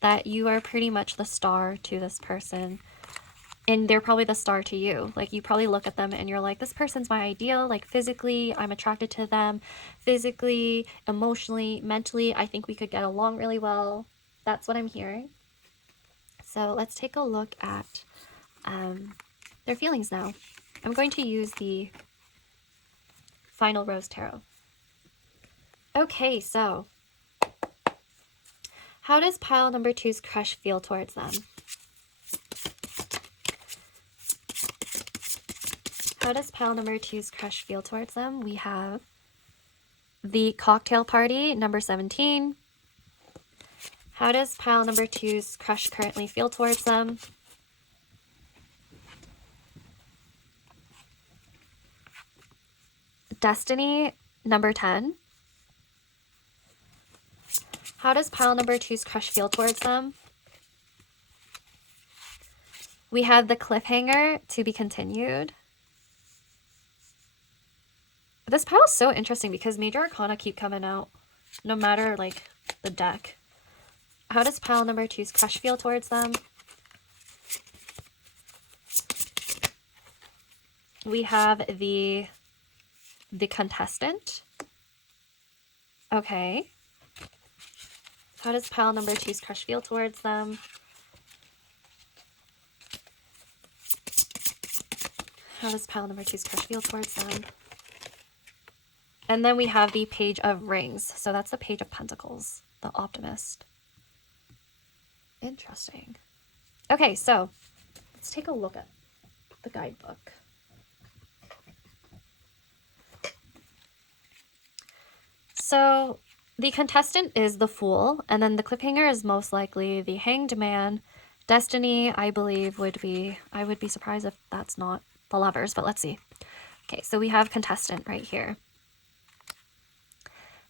that you are pretty much the star to this person. And they're probably the star to you. Like, you probably look at them and you're like, this person's my ideal. Like, physically, I'm attracted to them. Physically, emotionally, mentally, I think we could get along really well. That's what I'm hearing. So let's take a look at their feelings now. I'm going to use the Final Rose Tarot. Okay, so how does pile number 2's crush feel towards them? How does pile number 2's crush feel towards them? We have the cocktail party, number 17. How does pile number 2's crush currently feel towards them? Destiny, number 10. How does pile number 2's crush feel towards them? We have the cliffhanger, to be continued. This pile is so interesting because major arcana keep coming out no matter like the deck. How does pile number 2's crush feel towards them? We have the contestant. Okay. How does pile number 2's crush feel towards them? How does pile number 2's crush feel towards them? And then we have the Page of Rings. So that's the Page of Pentacles, the Optimist. Interesting. Okay, so let's take a look at the guidebook. So the contestant is the Fool, and then the cliffhanger is most likely the Hanged Man. Destiny, I believe, would be, I would be surprised if that's not the Lovers, but let's see. Okay, so we have contestant right here.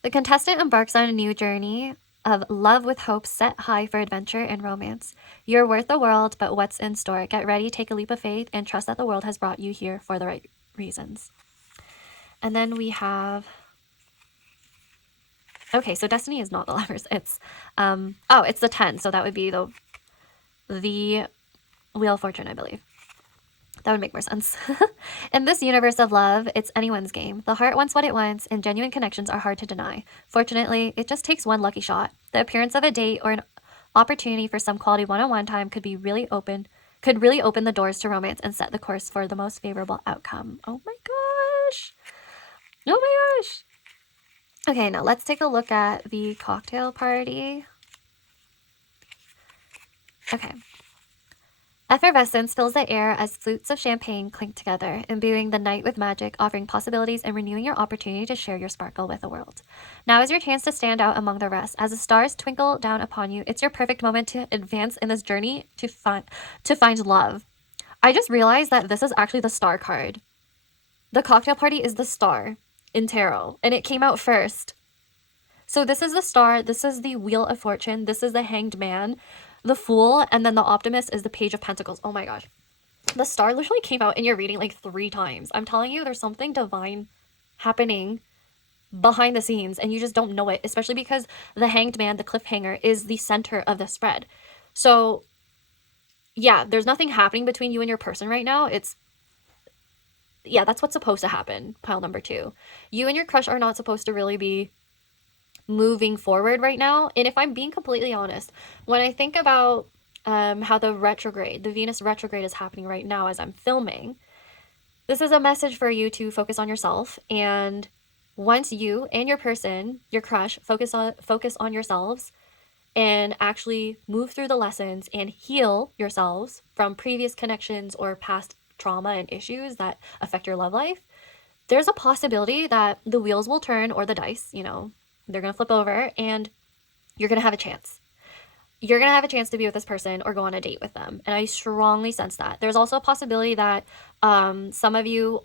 The contestant embarks on a new journey of love with hope set high for adventure and romance. You're worth the world, but what's in store? Get ready, take a leap of faith, and trust that the world has brought you here for the right reasons. And then we have... Okay, so Destiny is not the Lovers. It's, it's the 10, so that would be the Wheel of Fortune, I believe. That would make more sense. In this universe of love, it's anyone's game. The heart wants what it wants, and genuine connections are hard to deny. Fortunately, it just takes one lucky shot. The appearance of a date or an opportunity for some quality one-on-one time could really open the doors to romance and set the course for the most favorable outcome. Oh my gosh. Oh my gosh. Okay, now let's take a look at the cocktail party. Okay. Effervescence fills the air as flutes of champagne clink together, imbuing the night with magic, offering possibilities and renewing your opportunity to share your sparkle with the world. Now is your chance to stand out among the rest. As the stars twinkle down upon you, it's your perfect moment to advance in this journey to find love. I just realized that this is actually the Star card. The cocktail party is the Star. in tarot, and it came out first. So this is the Star, this is the Wheel of Fortune, this is the Hanged Man, the Fool, and then the Optimist is the Page of Pentacles. Oh my gosh. The Star literally came out in your reading like 3 times. I'm telling you, there's something divine happening behind the scenes, and you just don't know it, especially because the Hanged Man, the cliffhanger, is the center of the spread. So yeah, there's nothing happening between you and your person right now. Yeah, that's what's supposed to happen. Pile number 2. You and your crush are not supposed to really be moving forward right now. And if I'm being completely honest, when I think about how the Venus retrograde is happening right now as I'm filming, this is a message for you to focus on yourself. And once you and your person, your crush, focus on yourselves and actually move through the lessons and heal yourselves from previous connections or past trauma and issues that affect your love life, there's a possibility that the wheels will turn, or the dice, you know, they're going to flip over, and you're going to have a chance. You're going to have a chance to be with this person or go on a date with them. And I strongly sense that. There's also a possibility that some of you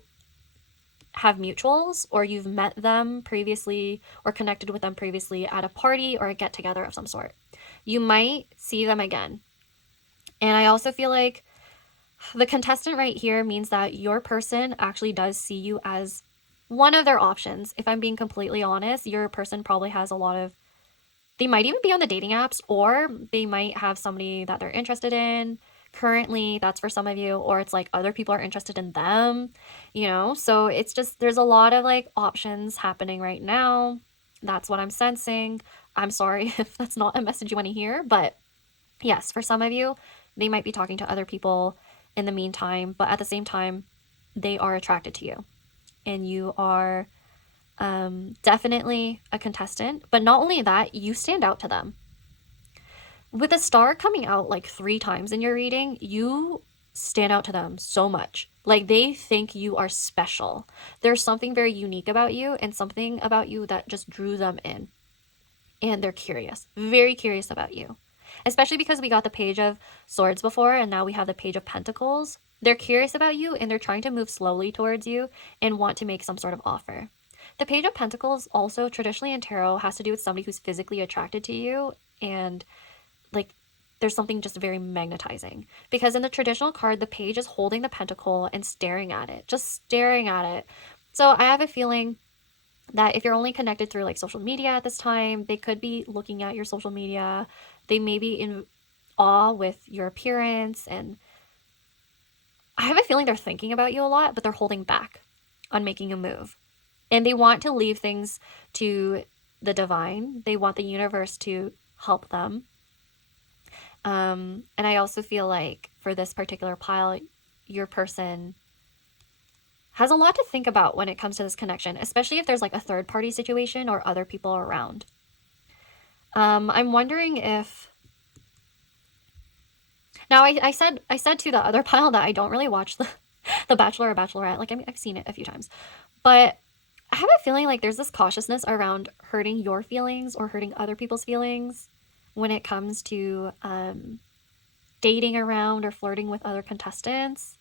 have mutuals, or you've met them previously or connected with them previously at a party or a get-together of some sort. You might see them again. And I also feel like the contestant right here means that your person actually does see you as one of their options. If I'm being completely honest, your person probably has a lot of, they might even be on the dating apps, or they might have somebody that they're interested in currently. That's for some of you, or it's like other people are interested in them, you know? So it's just, there's a lot of like options happening right now. That's what I'm sensing. I'm sorry if that's not a message you want to hear, but yes, for some of you, they might be talking to other people in the meantime, but at the same time, they are attracted to you, and you are definitely a contestant. But not only that, you stand out to them. With the Star coming out like 3 times in your reading, you stand out to them so much. Like, they think you are special. There's something very unique about you, and something about you that just drew them in. And they're curious, very curious about you. Especially because we got the Page of Swords before, and now we have the Page of Pentacles. They're curious about you, and they're trying to move slowly towards you and want to make some sort of offer. The Page of Pentacles also traditionally in tarot has to do with somebody who's physically attracted to you, and like there's something just very magnetizing. Because in the traditional card, the page is holding the pentacle and staring at it, just staring at it. So I have a feeling that if you're only connected through like social media at this time, they could be looking at your social media. They may be in awe with your appearance, and I have a feeling they're thinking about you a lot, but they're holding back on making a move. And they want to leave things to the divine. They want the universe to help them. And I also feel like for this particular pile, your person has a lot to think about when it comes to this connection, especially if there's like a third party situation or other people around. I'm wondering if, now I said to the other pile that I don't really watch the Bachelor or Bachelorette. Like, I mean, I've seen it a few times, but I have a feeling like there's this cautiousness around hurting your feelings or hurting other people's feelings when it comes to dating around or flirting with other contestants.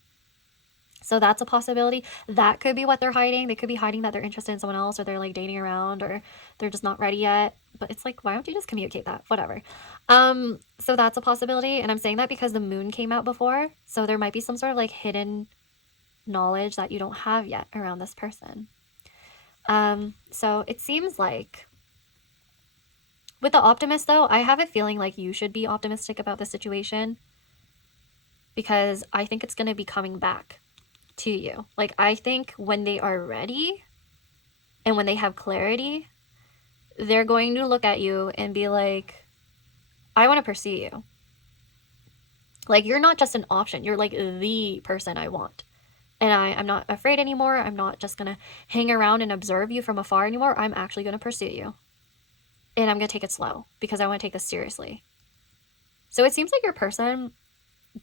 So that's a possibility. That could be what they're hiding. They could be hiding that they're interested in someone else, or they're like dating around, or they're just not ready yet. But it's like, why don't you just communicate that? Whatever. So that's a possibility. And I'm saying that because the moon came out before. So there might be some sort of like hidden knowledge that you don't have yet around this person. So it seems like with the optimist though, I have a feeling like you should be optimistic about the situation, because I think it's going to be coming back to you. Like, I think when they are ready and when they have clarity, they're going to look at you and be like, I want to pursue you. Like, you're not just an option. You're like the person I want. And I'm not afraid anymore. I'm not just going to hang around and observe you from afar anymore. I'm actually going to pursue you. And I'm going to take it slow because I want to take this seriously. So it seems like your person,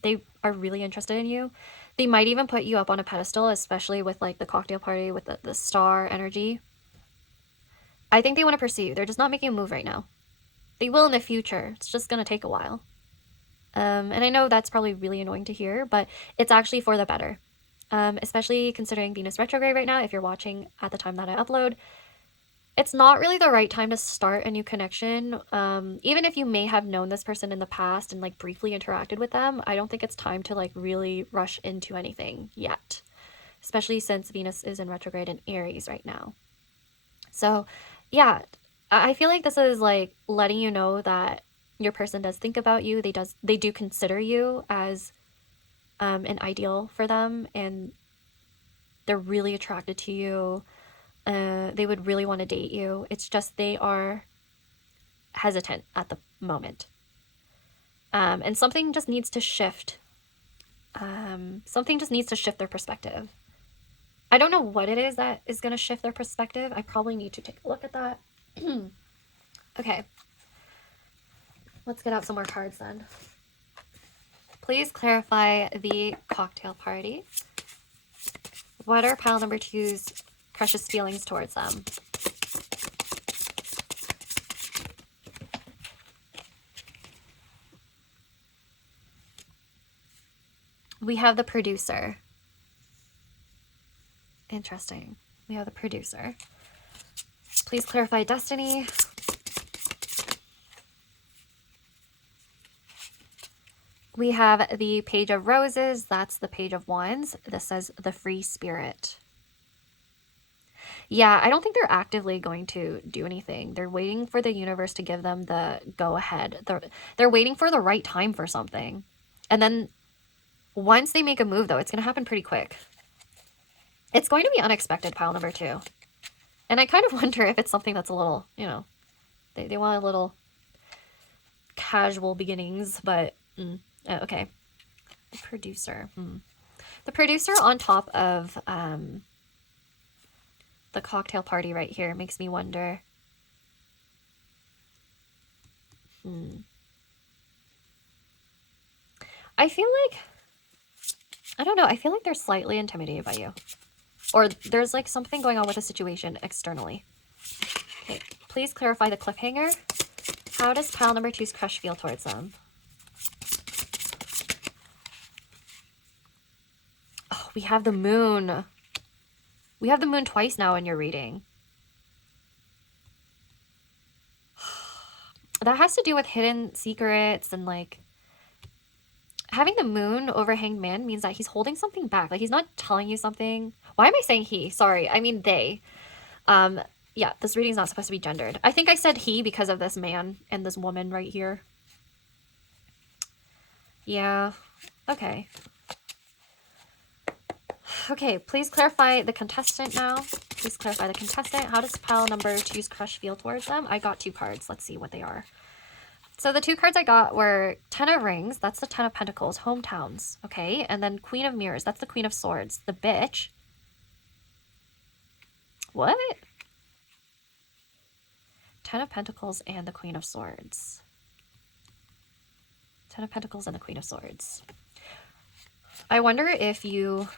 they are really interested in you. They might even put you up on a pedestal, especially with like the cocktail party with the star energy. I think they want to pursue you. They're just not making a move right now. They will in the future. It's just going to take a while. And I know that's probably really annoying to hear, but it's actually for the better. especially considering Venus retrograde right now. If you're watching at the time that I upload, it's not really the right time to start a new connection. Even if you may have known this person in the past and like briefly interacted with them, I don't think it's time to like really rush into anything yet, especially since Venus is in retrograde in Aries right now. So yeah, I feel like this is like letting you know that your person does think about you. They do consider you as an ideal for them, and they're really attracted to you. They would really want to date you. It's just they are hesitant at the moment. And something just needs to shift. Something just needs to shift their perspective. I don't know what it is that is going to shift their perspective. I probably need to take a look at that. Okay. Let's get out some more cards then. Please clarify the cocktail party. What are pile number 2's precious feelings towards them? We have the producer. Interesting. We have the producer. Please clarify destiny. We have the Page of Roses. That's the Page of Wands. This says the free spirit. Yeah, I don't think they're actively going to do anything. They're waiting for the universe to give them the go-ahead. They're waiting for the right time for something. And then once they make a move, though, it's going to happen pretty quick. It's going to be unexpected, pile number 2. And I kind of wonder if it's something that's a little, you know, they want a little casual beginnings, but okay. The producer. The producer on top of the cocktail party right here makes me wonder. I feel like, I don't know, I feel like they're slightly intimidated by you. Or there's like something going on with the situation externally. Okay, please clarify the cliffhanger. How does pile number 2's crush feel towards them? Oh, we have the moon. We have the moon twice now in your reading. That has to do with hidden secrets and like having the moon over Hanged Man means that he's holding something back. Like he's not telling you something. Why am I saying he? Sorry, I mean they. Yeah, this reading's not supposed to be gendered. I think I said he because of this man and this woman right here. Yeah, okay. Okay, please clarify the contestant now. Please clarify the contestant. How does pile number 2's crush feel towards them? I got 2 cards. Let's see what they are. So the 2 cards I got were 10 of Rings. That's the 10 of Pentacles. Hometowns. Okay, and then Queen of Mirrors. That's the Queen of Swords. The bitch. What? 10 of Pentacles and the Queen of Swords. 10 of Pentacles and the Queen of Swords. I wonder if you...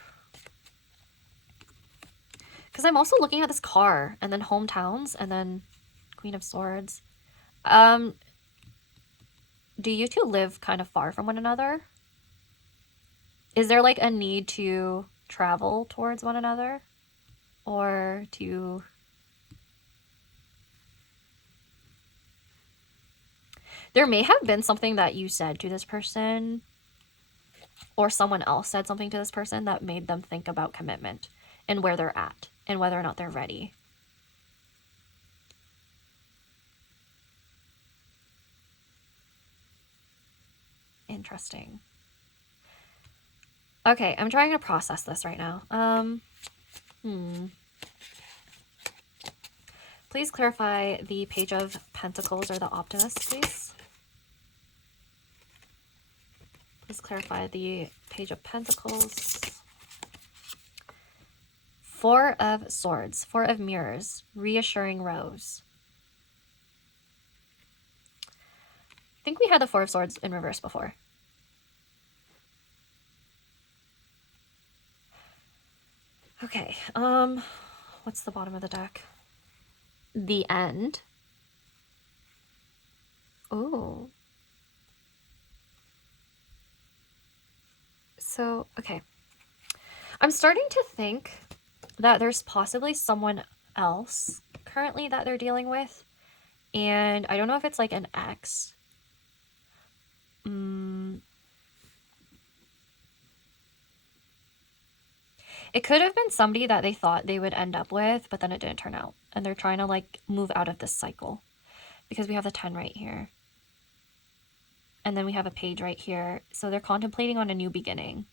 Because I'm also looking at this car, and then Hometowns, and then Queen of Swords. Do you 2 live kind of far from one another? Is there like a need to travel towards one another? Or to... There may have been something that you said to this person, or someone else said something to this person that made them think about commitment and where they're at and whether or not they're ready. Interesting. Okay, I'm trying to process this right now. Please clarify the Page of Pentacles or the Optimist, please. Please clarify the Page of Pentacles. 4 of Swords, 4 of Mirrors, Reassuring Rose. I think we had the 4 of Swords in reverse before. Okay, what's the bottom of the deck? The End. Oh. So, okay. I'm starting to think that there's possibly someone else currently that they're dealing with. And I don't know if it's like an ex. It could have been somebody that they thought they would end up with, but then it didn't turn out. And they're trying to like move out of this cycle. Because we have the 10 right here. And then we have a page right here. So they're contemplating on a new beginning,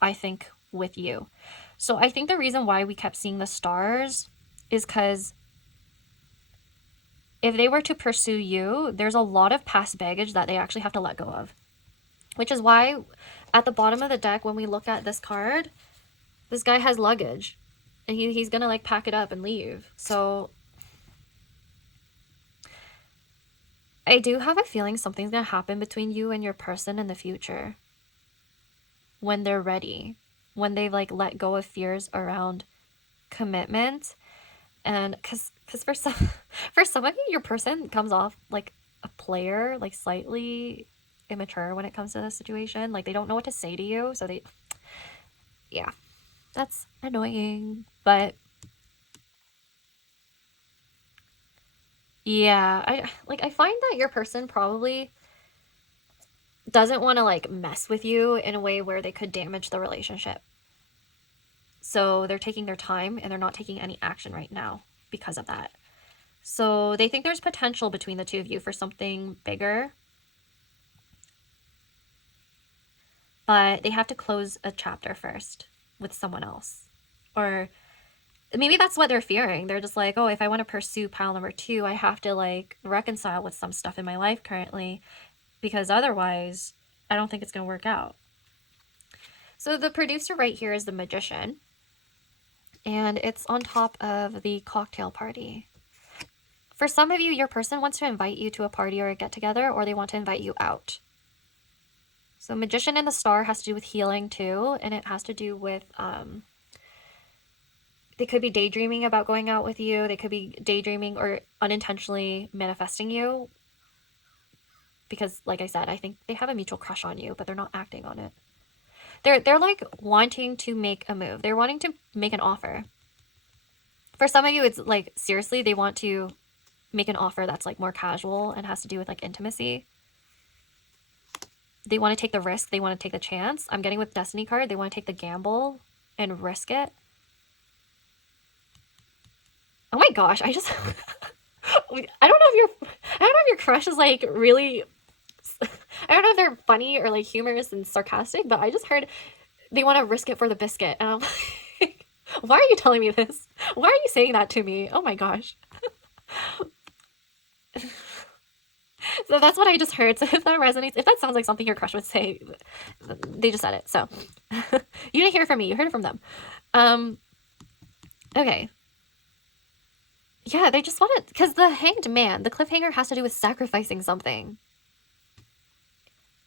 I think, with you. So I think the reason why we kept seeing the stars is because if they were to pursue you, there's a lot of past baggage that they actually have to let go of. Which is why at the bottom of the deck, when we look at this card, this guy has luggage. And he's going to like pack it up and leave. So I do have a feeling something's going to happen between you and your person in the future. When they're ready. When they've like let go of fears around commitment. And because for some of you, your person comes off like a player, like slightly immature when it comes to this situation. Like they don't know what to say to you. So yeah, that's annoying. But yeah, I find that your person probably doesn't want to like mess with you in a way where they could damage the relationship. So they're taking their time and they're not taking any action right now because of that. So they think there's potential between the two of you for something bigger. But they have to close a chapter first with someone else. Or maybe that's what they're fearing. They're just like, oh, if I want to pursue pile number 2, I have to like reconcile with some stuff in my life currently, because otherwise I don't think it's going to work out. So the producer right here is the Magician, and it's on top of the cocktail party. For some of you, your person wants to invite you to a party or a get-together, or they want to invite you out. So Magician and the Star has to do with healing too, and it has to do with they could be daydreaming about going out with you. They could be daydreaming or unintentionally manifesting you. Because, like I said, I think they have a mutual crush on you, but they're not acting on it. They're like wanting to make a move. They're wanting to make an offer. For some of you, it's like, seriously, they want to make an offer that's like more casual and has to do with like intimacy. They want to take the risk. They want to take the chance. I'm getting with Destiny card. They want to take the gamble and risk it. Oh my gosh, I don't know if your crush is like really, I don't know if they're funny or like humorous and sarcastic, but I just heard they want to risk it for the biscuit. And I'm like, why are you telling me this? Why are you saying that to me? Oh my gosh. So that's what I just heard. So if that resonates, if that sounds like something your crush would say, they just said it. So you didn't hear it from me. You heard it from them. Okay. Yeah, they just want it, because the Hanged Man, the cliffhanger has to do with sacrificing something.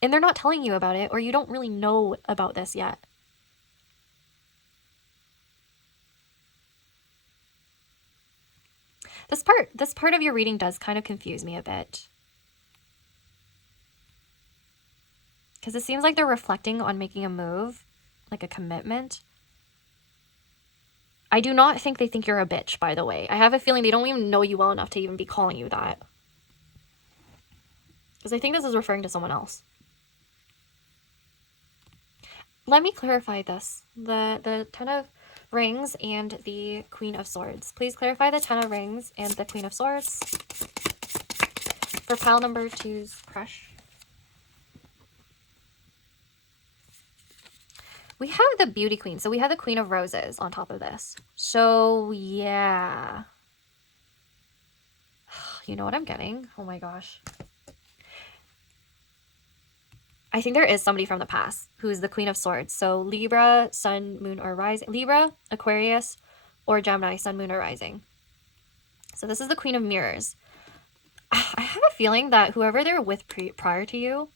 And they're not telling you about it, or you don't really know about this yet. This part of your reading does kind of confuse me a bit. Because it seems like they're reflecting on making a move, like a commitment. I do not think they think you're a bitch, by the way. I have a feeling they don't even know you well enough to even be calling you that. Because I think this is referring to someone else. Let me clarify this. The 10 of Rings and the Queen of Swords. Please clarify the 10 of Rings and the Queen of Swords for pile number 2's crush. We have the Beauty Queen. So we have the Queen of Roses on top of this. So, yeah. You know what I'm getting? Oh my gosh. I think there is somebody from the past who is the Queen of Swords. So Libra, Sun, Moon, or Rising. Libra, Aquarius, or Gemini, Sun, Moon, or Rising. So this is the Queen of Mirrors. I have a feeling that whoever they were with prior to you,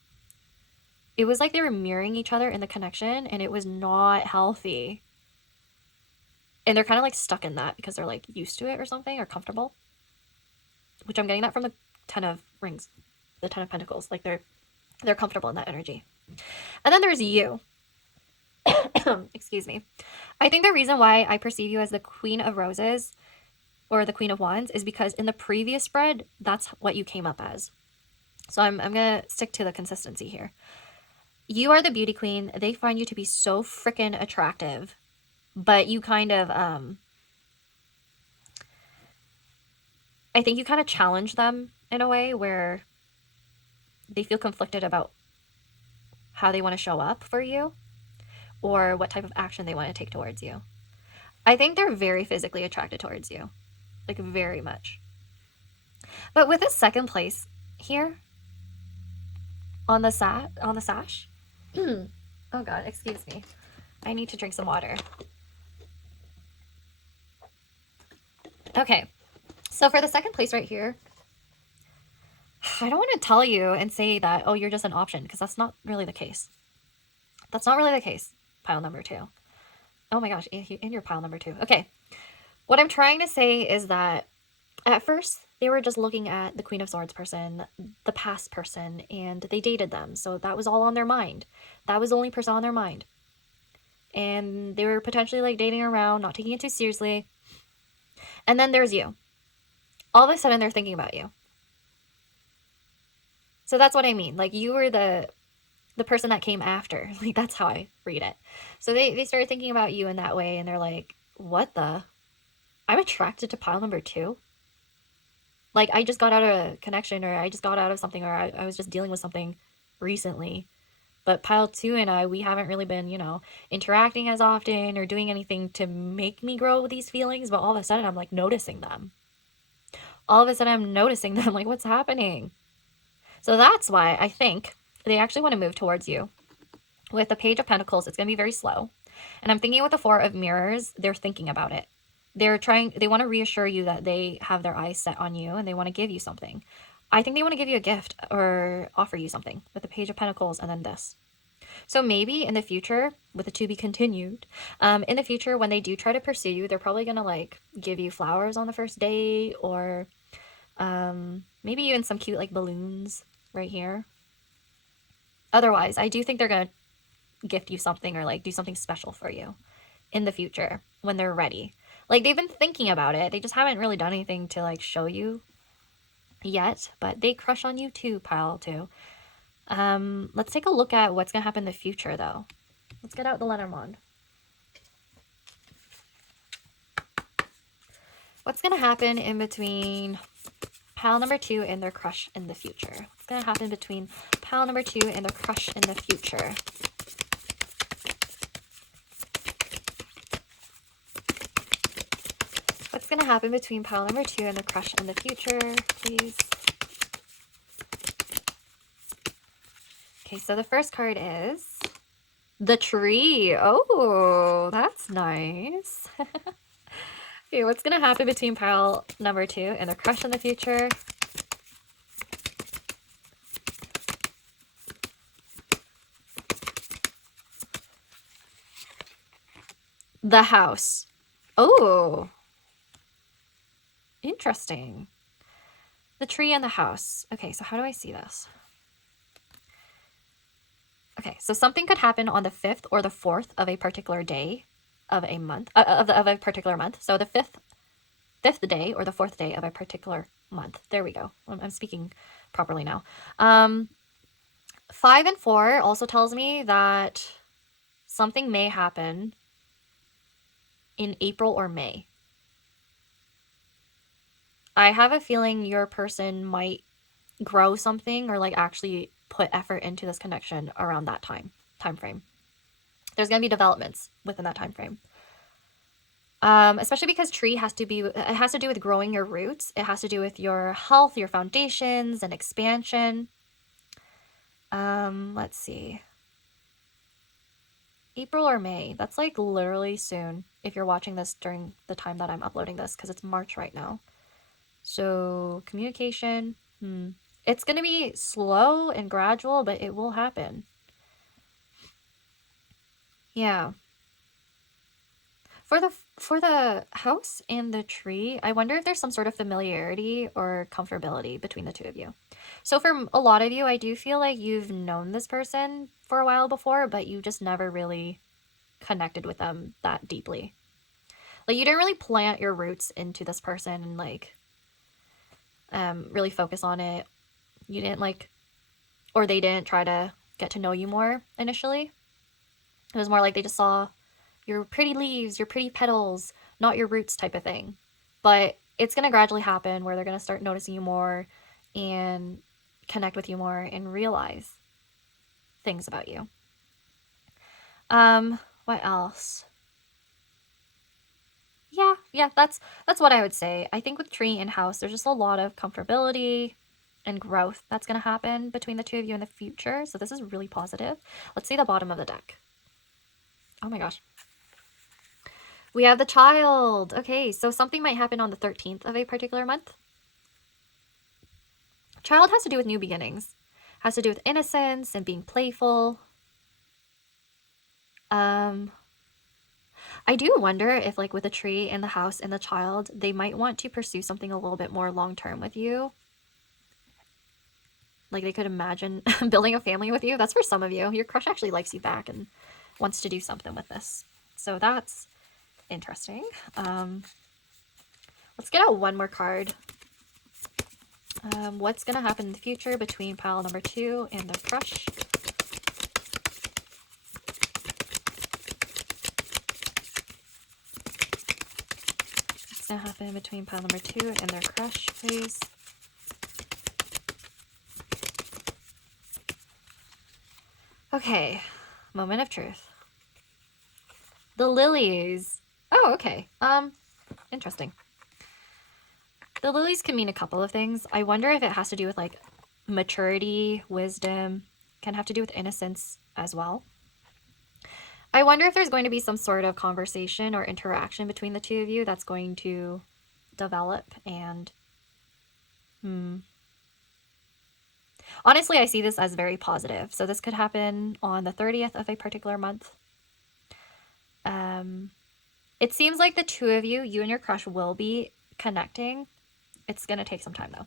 it was like they were mirroring each other in the connection, and it was not healthy. And they're kind of like stuck in that because they're like used to it or something, or comfortable. Which I'm getting that from the 10 of Rings, the 10 of Pentacles. Like they're comfortable in that energy. And then there's you. Excuse me. I think the reason why I perceive you as the Queen of Roses or the Queen of Wands is because in the previous spread, that's what you came up as. So I'm going to stick to the consistency here. You are the beauty queen. They find you to be so freaking attractive, but you kind of, I think you kind of challenge them in a way where they feel conflicted about how they want to show up for you or what type of action they want to take towards you. I think they're very physically attracted towards you, like very much. But with a second place here on the sash, oh God, excuse me. I need to drink some water. Okay, so for the second place right here, I don't want to tell you and say that, oh, you're just an option, because that's not really the case. That's not really the case, pile number 2. Oh my gosh, in your pile number 2. Okay, what I'm trying to say is that at first, they were just looking at the Queen of Swords person, the past person, and they dated them. So that was all on their mind. That was the only person on their mind. And they were potentially like dating around, not taking it too seriously. And then there's you. All of a sudden, they're thinking about you. So that's what I mean. Like, you were the person that came after. Like, that's how I read it. So they started thinking about you in that way, and they're like, what the? I'm attracted to pile number 2? Like, I just got out of a connection, or I just got out of something, or I was just dealing with something recently. But pile 2 and we haven't really been, you know, interacting as often or doing anything to make me grow these feelings. But all of a sudden, I'm like noticing them. All of a sudden, I'm noticing them. Like, what's happening? So that's why I think they actually want to move towards you. With the Page of Pentacles, it's going to be very slow. And I'm thinking with the Four of Mirrors, they're thinking about it. They want to reassure you that they have their eyes set on you and they want to give you something. I think they want to give you a gift or offer you something with the Page of Pentacles and then this. So maybe in the future, with the to be continued, in the future when they do try to pursue you, they're probably going to like give you flowers on the first date, or maybe even some cute like balloons right here. Otherwise, I do think they're going to gift you something or like do something special for you in the future when they're ready. Like, they've been thinking about it. They just haven't really done anything to, like, show you yet. But they crush on you, too, pile 2. Let's take a look at what's going to happen in the future, though. Let's get out the Lenormand. What's going to happen in between pile number 2 and their crush in the future? What's going to happen between pile number 2 and their crush in the future? What's going to happen between pile number 2 and the crush in the future, please? Okay, so the first card is the tree. Oh, that's nice. Okay, what's going to happen between pile number 2 and the crush in the future? The house. Oh. Interesting. The tree and the house. Okay, so how do I see this? Okay, so something could happen on the 5th or the 4th of a particular day of a month, of a particular month. So the fifth day or the 4th day of a particular month. There we go. I'm speaking properly now. 5 and 4 also tells me that something may happen in April or May. I have a feeling your person might grow something or like actually put effort into this connection around that time frame. There's going to be developments within that time frame. Especially because tree has to do with growing your roots. It has to do with your health, your foundations, and expansion. Let's see. April or May. That's like literally soon if you're watching this during the time that I'm uploading this, because it's March right now. So communication, it's going to be slow and gradual, but it will happen. Yeah. For the house and the tree, I wonder if there's some sort of familiarity or comfortability between the two of you. So for a lot of you, I do feel like you've known this person for a while before, but you just never really connected with them that deeply. Like, you didn't really plant your roots into this person and, like, really focus on it. You didn't, like, or they didn't try to get to know you more initially. It was more like they just saw your pretty leaves, your pretty petals, not your roots type of thing. But it's going to gradually happen where they're going to start noticing you more and connect with you more and realize things about you. What else? Yeah, that's what I would say. I think with tree and house, there's just a lot of comfortability and growth that's going to happen between the two of you in the future. So this is really positive. Let's see the bottom of the deck. Oh my gosh. We have the Child. Okay, so something might happen on the 13th of a particular month. Child has to do with new beginnings. Has to do with innocence and being playful. I do wonder if, like, with the tree and the house and the Child, they might want to pursue something a little bit more long-term with you. Like, they could imagine building a family with you. That's for some of you. Your crush actually likes you back and wants to do something with this. So that's interesting. Let's get out one more card. What's going to happen in the future between pile number 2 and their crush? What's going to happen between pile number 2 and their crush, please? Okay, moment of truth. The lilies. Oh, okay. Interesting. The lilies can mean a couple of things. I wonder if it has to do with, like, maturity, wisdom, can have to do with innocence as well. I wonder if there's going to be some sort of conversation or interaction between the two of you that's going to develop and honestly, I see this as very positive. So this could happen on the 30th of a particular month. It seems like the two of you and your crush, will be connecting. It's going to take some time, though.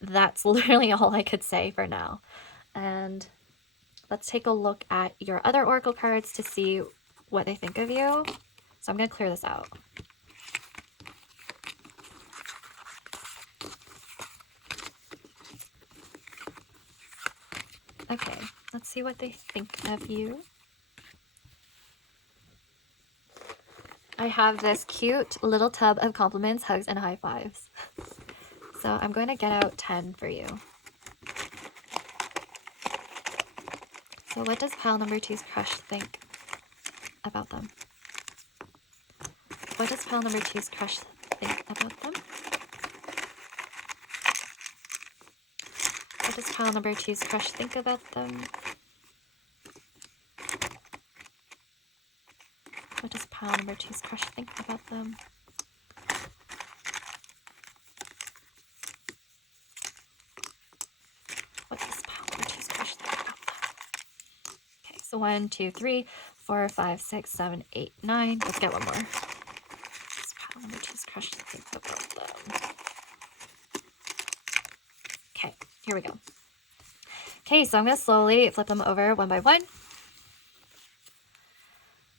That's literally all I could say for now. And let's take a look at your other oracle cards to see what they think of you. So I'm going to clear this out. Okay, let's see what they think of you. I have this cute little tub of compliments, hugs, and high fives. So I'm going to get out 10 for you. So what does pile number 2's crush think about them? What does pile number 2's crush think about them? What does pile number 2's crush think about them? What does pile number 2's crush think about them? What does pile number 2's crush think about them? Okay, so 1, 2, 3, 4, 5, 6, 7, 8, 9. Let's get one more. What does pile number 2's crush think about them? Okay, here we go. Okay, so I'm going to slowly flip them over one by one.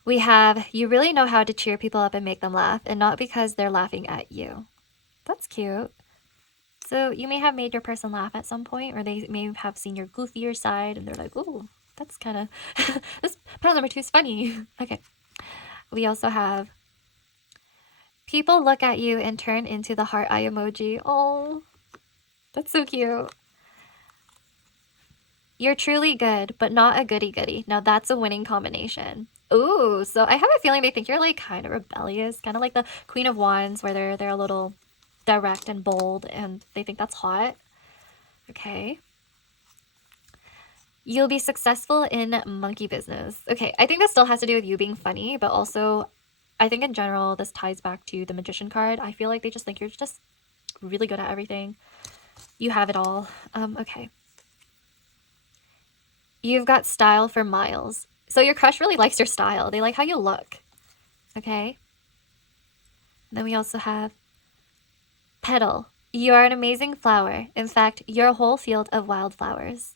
We have, you really know how to cheer people up and make them laugh, and not because they're laughing at you. That's cute. So you may have made your person laugh at some point, or they may have seen your goofier side, and they're like, ooh, that's kind of, this pile number 2 is funny. Okay. We also have, people look at you and turn into the heart eye emoji. Oh, that's so cute. You're truly good, but not a goody-goody. Now that's a winning combination. Ooh, so I have a feeling they think you're, like, kind of rebellious, kind of like the Queen of Wands, where they're a little direct and bold, and they think that's hot. Okay. You'll be successful in monkey business. Okay, I think this still has to do with you being funny, but also I think in general this ties back to the Magician card. I feel like they just think you're just really good at everything. You have it all. Okay. You've got style for miles. So your crush really likes your style. They like how you look. Okay? And then we also have petal. You are an amazing flower. In fact, you're a whole field of wildflowers.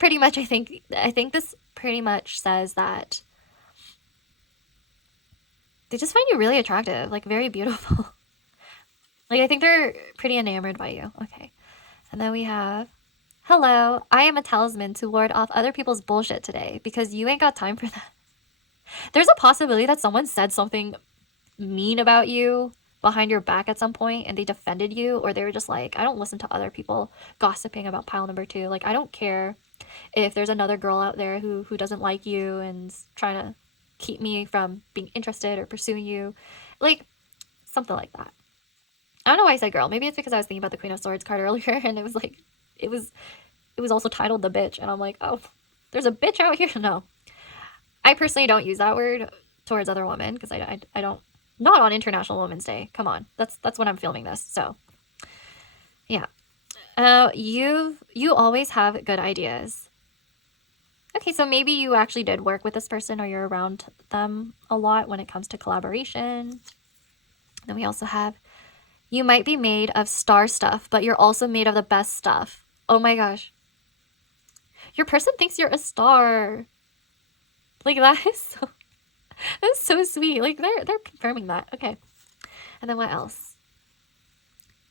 pretty much, I think this pretty much says that they just find you really attractive, like very beautiful. Like, I think they're pretty enamored by you. Okay. And then we have, hello, I am a talisman to ward off other people's bullshit today because you ain't got time for that. There's a possibility that someone said something mean about you behind your back at some point and they defended you, or they were just like, I don't listen to other people gossiping about pile number 2. Like, I don't care if there's another girl out there who doesn't like you and trying to keep me from being interested or pursuing you. Like, something like that. I don't know why I said girl. Maybe it's because I was thinking about the Queen of Swords card earlier, and it was like, it was also titled the bitch, and I'm like, oh, there's a bitch out here? No. I personally don't use that word towards other women, because I don't, not on International Women's Day. Come on. That's when I'm filming this, so. Yeah. You always have good ideas. Okay, so maybe you actually did work with this person, or you're around them a lot when it comes to collaboration. Then we also have, you might be made of star stuff, but you're also made of the best stuff. Oh my gosh. Your person thinks you're a star. Like, that's so sweet. Like, they're confirming that. Okay. And then what else?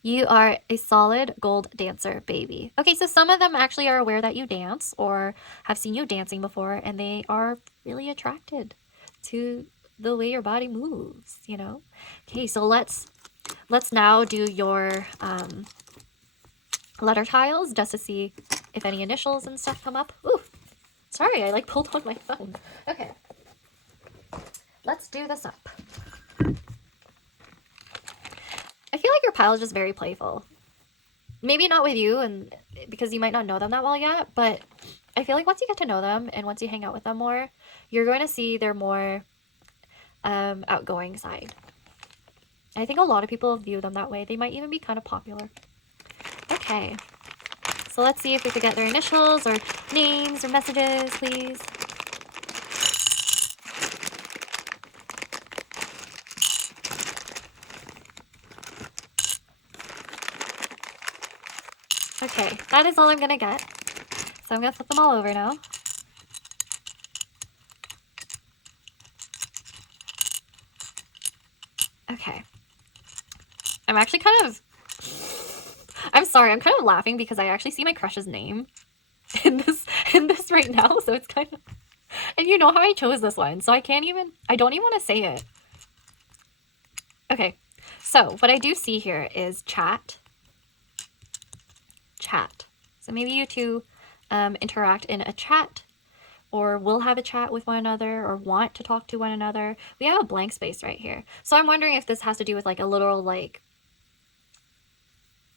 You are a solid gold dancer, baby. Okay, so some of them actually are aware that you dance or have seen you dancing before, and they are really attracted to the way your body moves, you know? Okay, so let's now do your letter tiles just to see if any initials and stuff come up. Ooh, sorry, I like pulled on my phone. Okay, let's do this up. I feel like your pile is just very playful. Maybe not with you, and because you might not know them that well yet, but I feel like once you get to know them and once you hang out with them more, you're going to see their more outgoing side. I think a lot of people view them that way. They might even be kind of popular. Okay. So let's see if we could get their initials or names or messages, please. Okay, that is all I'm going to get. So I'm going to flip them all over now. Okay. I'm actually kind of... I'm sorry, I'm kind of laughing because I actually see my crush's name in this right now, so it's kind of... And you know how I chose this one, so I don't even want to say it. Okay, so what I do see here is chat. Chat. So maybe you two interact in a chat, or will have a chat with one another, or want to talk to one another. We have a blank space right here. So I'm wondering if this has to do with like a literal like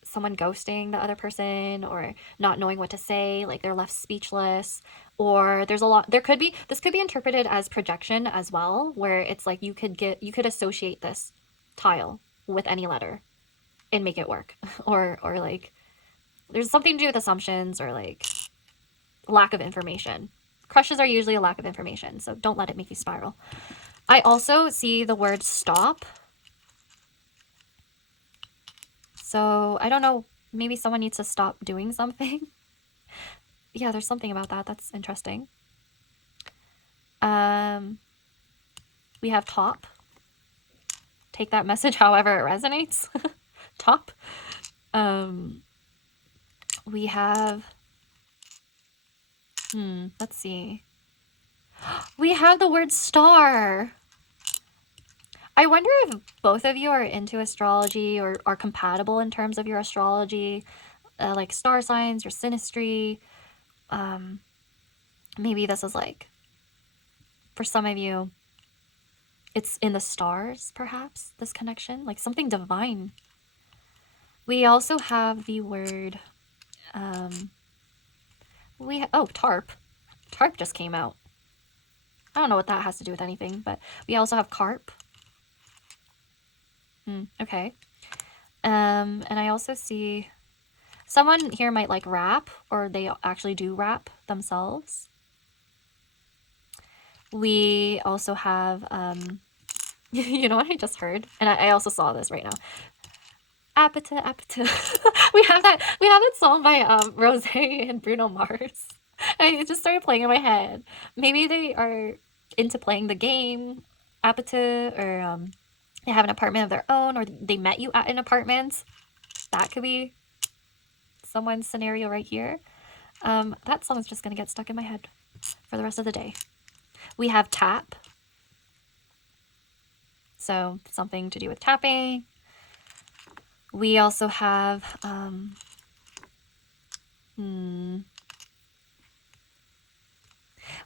someone ghosting the other person, or not knowing what to say, like they're left speechless, or there's a lot, this could be interpreted as projection as well, where it's like you could associate this tile with any letter and make it work, or like there's something to do with assumptions or like lack of information. Crushes are usually a lack of information, so don't let it make you spiral. I also see the word stop. So I don't know, maybe someone needs to stop doing something. Yeah, there's something about that. That's interesting. We have top. Take that message however it resonates. Top. We have... let's see. We have the word star. I wonder if both of you are into astrology or are compatible in terms of your astrology, like star signs or synastry. Maybe this is like, for some of you, it's in the stars, perhaps, this connection, like something divine. We also have the word, tarp. Tarp just came out. I don't know what that has to do with anything, but we also have carp. Okay. And I also see someone here might like rap, or they actually do rap themselves. We also have, you know what I just heard? And I also saw this right now. Apata. we have that song by Rosé and Bruno Mars. It just started playing in my head. Maybe they are into playing the game, Apata, or they have an apartment of their own, or they met you at an apartment. That could be someone's scenario right here. That song is just going to get stuck in my head for the rest of the day. We have tap. So something to do with tapping. We also have,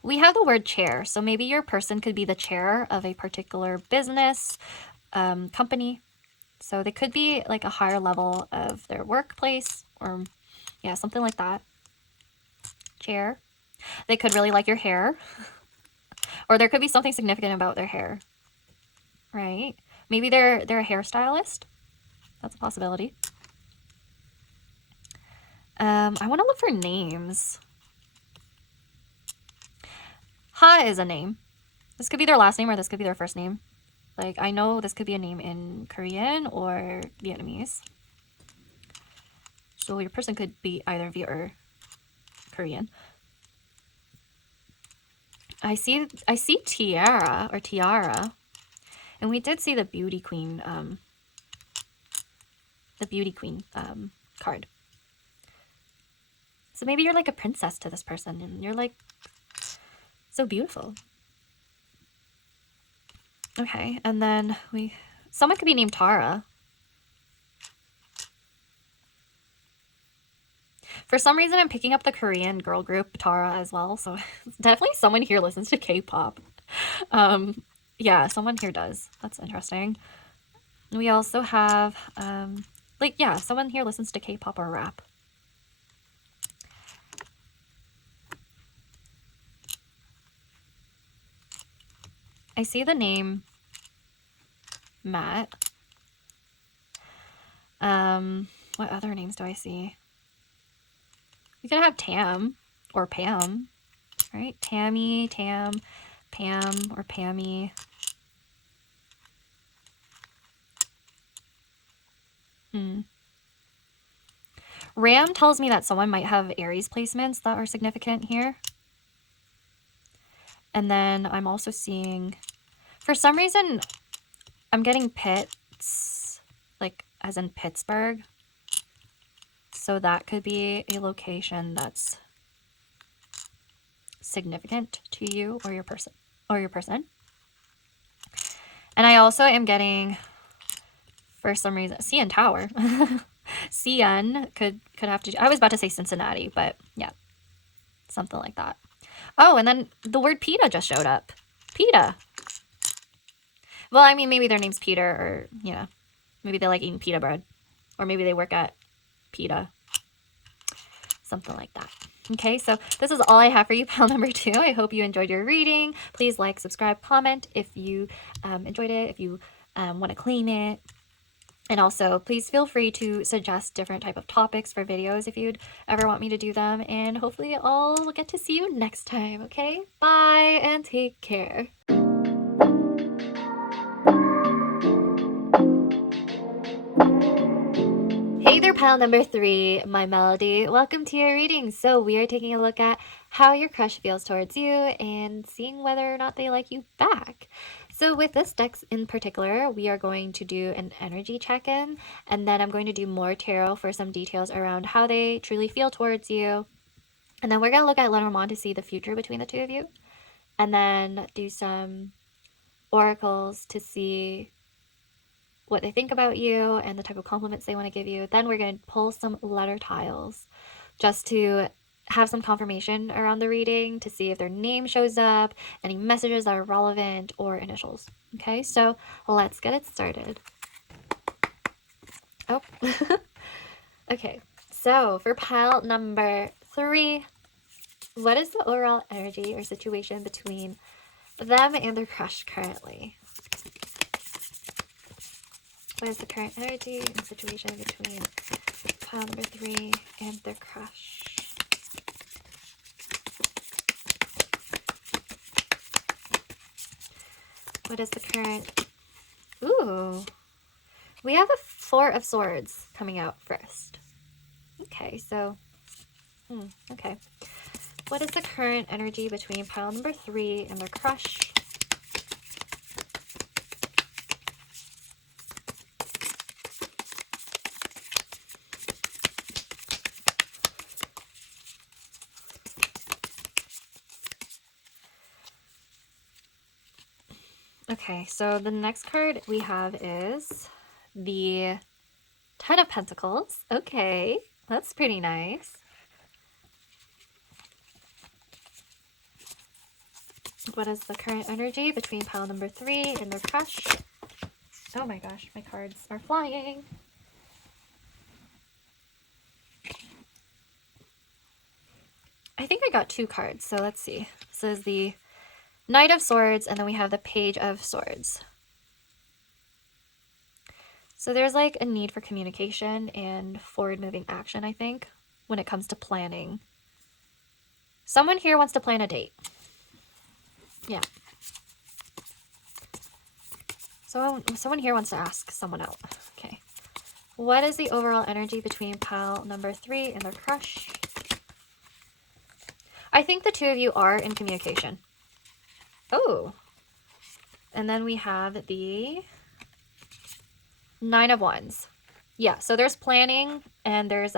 we have the word chair. So maybe your person could be the chair of a particular business, company. So they could be like a higher level of their workplace, or yeah, something like that. Chair. They could really like your hair. Or there could be something significant about their hair. Right? Maybe they're a hairstylist. That's a possibility. I want to look for names. Ha is a name. This could be their last name, or this could be their first name. Like, I know this could be a name in Korean or Vietnamese. So your person could be either Viet or Korean. I see tiara or tiara. And we did see the beauty queen card. So maybe you're like a princess to this person and you're like so beautiful. Okay, and then someone could be named Tara. For some reason, I'm picking up the Korean girl group Tara as well, so definitely someone here listens to K-pop. Yeah, someone here does. That's interesting. We also have, someone here listens to K-pop or rap. I see the name Matt. What other names do I see? We could have Tam or Pam, right? Tammy, Tam, Pam, or Pammy. Ram tells me that someone might have Aries placements that are significant here. And then I'm also seeing, for some reason, I'm getting Pitts, like as in Pittsburgh. So that could be a location that's significant to you or your person. And I also am getting, for some reason, CN Tower. CN could have to, I was about to say Cincinnati, but yeah, something like that. Oh, and then the word PETA just showed up. PETA. Well, I mean, maybe their name's Peter, or, you know, maybe they like eating pita bread. Or maybe they work at PETA. Something like that. Okay, so this is all I have for you, pile number 2. I hope you enjoyed your reading. Please like, subscribe, comment if you enjoyed it, if you want to claim it. And also, please feel free to suggest different type of topics for videos if you'd ever want me to do them. And hopefully I'll get to see you next time, okay? Bye, and take care. Hey there, pile number 3, my Melody. Welcome to your reading. So we are taking a look at how your crush feels towards you and seeing whether or not they like you back. So with this deck in particular, we are going to do an energy check-in, and then I'm going to do more tarot for some details around how they truly feel towards you. And then we're going to look at Lenormand to see the future between the two of you. And then do some oracles to see what they think about you and the type of compliments they want to give you. Then we're going to pull some letter tiles just to have some confirmation around the reading to see if their name shows up, any messages that are relevant, or initials. Okay, so let's get it started. Oh, okay. So for pile number 3, what is the overall energy or situation between them and their crush currently? What is the current energy and situation between pile number 3 and their crush? What is the current? Ooh. We have the 4 of Swords coming out first. Okay, so... okay. What is the current energy between pile number 3 and their crush? Okay, so the next card we have is the Ten of Pentacles. Okay, that's pretty nice. What is the current energy between pile number 3 and their crush? Oh my gosh, my cards are flying. I think I got 2 cards, so let's see. This is the Knight of Swords, and then we have the Page of Swords. So there's like a need for communication and forward-moving action, I think, when it comes to planning. Someone here wants to plan a date. Yeah. So someone here wants to ask someone out. Okay. What is the overall energy between pile number 3 and their crush? I think the 2 of you are in communication. Oh. And then we have the Nine of Wands. Yeah, so there's planning and there's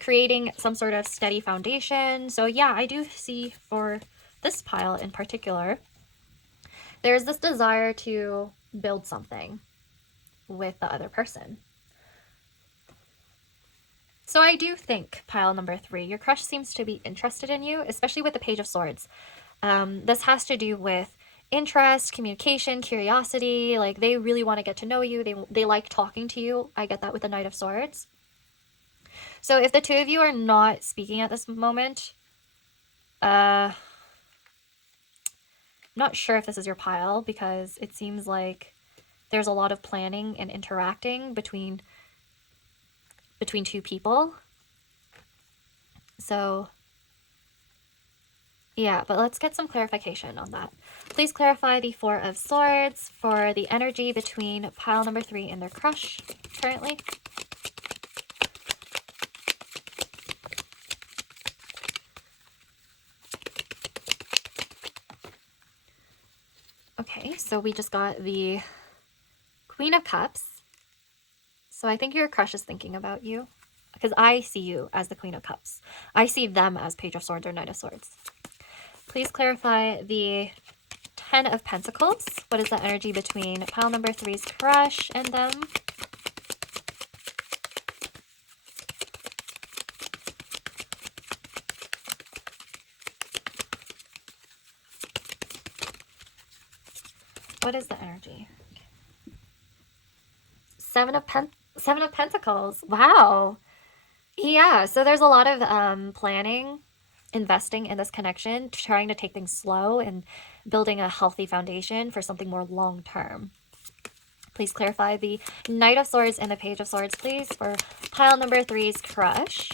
creating some sort of steady foundation. So yeah, I do see for this pile in particular, there's this desire to build something with the other person. So I do think pile number 3, your crush seems to be interested in you, especially with the Page of Swords. This has to do with interest, communication, curiosity. Like they really want to get to know you. They like talking to you. I get that with the Knight of Swords. So if the 2 of you are not speaking at this moment, I'm not sure if this is your pile because it seems like there's a lot of planning and interacting between 2 people. So yeah, but let's get some clarification on that. Please clarify the 4 of Swords for the energy between pile number 3 and their crush currently. Okay, so we just got the Queen of Cups. So I think your crush is thinking about you because I see you as the Queen of Cups. I see them as Page of Swords or Knight of Swords. Please clarify the 10 of Pentacles. What is the energy between pile number 3's crush and them? What is the energy? Seven of Pentacles. Wow. Yeah, so there's a lot of planning, investing in this connection, trying to take things slow and building a healthy foundation for something more long-term. Please clarify the Knight of Swords and the Page of Swords, please, for pile number 3's crush.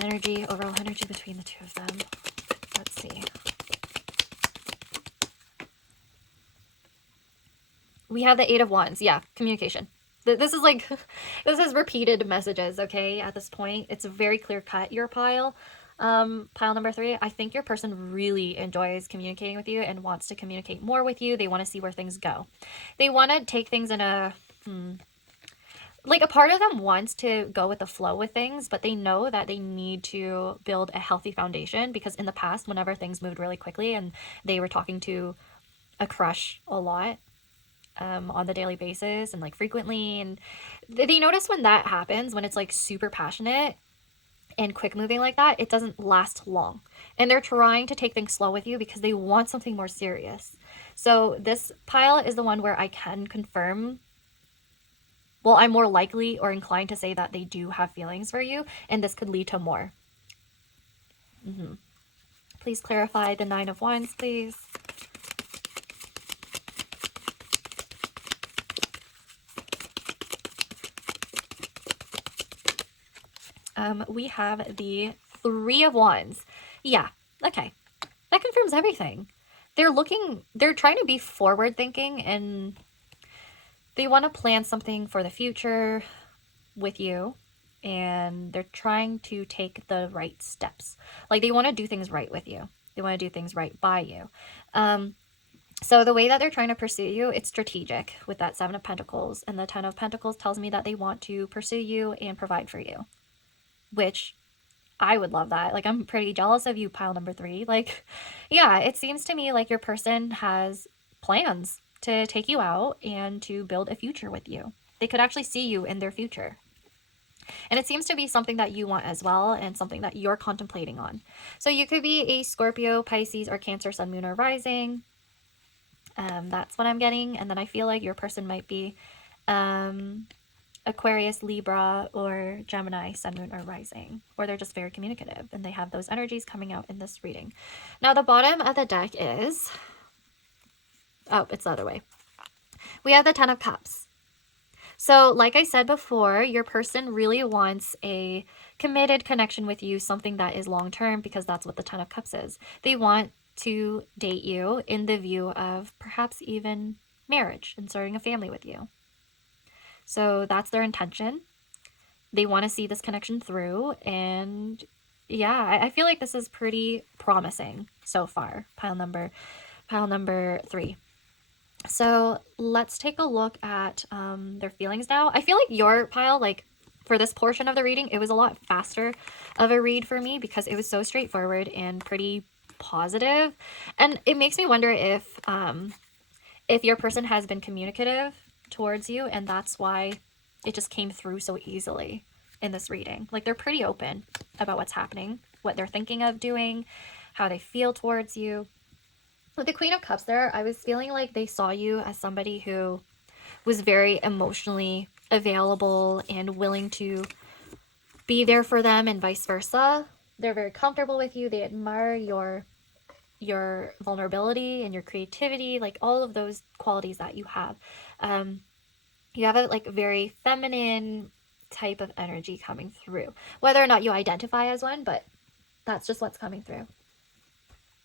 Energy, overall energy between the 2 of them. Let's see. We have the 8 of Wands. Yeah, communication. This is like, this is repeated messages, okay, at this point. It's very clear-cut, your pile. Pile number 3, I think your person really enjoys communicating with you and wants to communicate more with you. They want to see where things go. They want to take things in a, like a part of them wants to go with the flow with things, but they know that they need to build a healthy foundation because in the past, whenever things moved really quickly and they were talking to a crush a lot, on the daily basis and like frequently, and they notice when that happens, when it's like super passionate and quick moving like that, it doesn't last long, and they're trying to take things slow with you because they want something more serious. So this pile is the one where I can confirm, well, I'm more likely or inclined to say that they do have feelings for you, and this could lead to more. Please clarify the 9 of Wands, please. We have the 3 of Wands. Yeah, okay. That confirms everything. They're trying to be forward thinking and they want to plan something for the future with you. and they're trying to take the right steps. Like, they want to do things right with you. They want to do things right by you. So the way that they're trying to pursue you, it's strategic with that Seven of Pentacles. And the Ten of Pentacles tells me that they want to pursue you and provide for you, which I would love that. Like, I'm pretty jealous of you, pile number 3. Like, yeah, it seems to me like your person has plans to take you out and to build a future with you. They could actually see you in their future. And it seems to be something that you want as well, and something that you're contemplating on. So you could be a Scorpio, Pisces, or Cancer, Sun, Moon, or Rising. That's what I'm getting. And then I feel like your person might be Aquarius, Libra, or Gemini, Sun, Moon, or Rising. Or they're just very communicative, and they have those energies coming out in this reading. Now, the bottom of the deck is... oh, it's the other way. We have the Ten of Cups. So, like I said before, your person really wants a committed connection with you, something that is long-term, because that's what the Ten of Cups is. They want to date you in the view of perhaps even marriage and starting a family with you. So that's their intention. They want to see this connection through, and yeah, I feel like this is pretty promising so far, pile number 3. So let's take a look at their feelings now. I feel like your pile, like for this portion of the reading, it was a lot faster of a read for me because it was so straightforward and pretty positive. And it makes me wonder if your person has been communicative towards you, and that's why it just came through so easily in this reading. Like, they're pretty open about what's happening, what they're thinking of doing, how they feel towards you. With the Queen of Cups there, I was feeling like they saw you as somebody who was very emotionally available and willing to be there for them, and vice versa. They're very comfortable with you. They admire your vulnerability and your creativity, like all of those qualities that you have. You have a like very feminine type of energy coming through, whether or not you identify as one, but that's just what's coming through.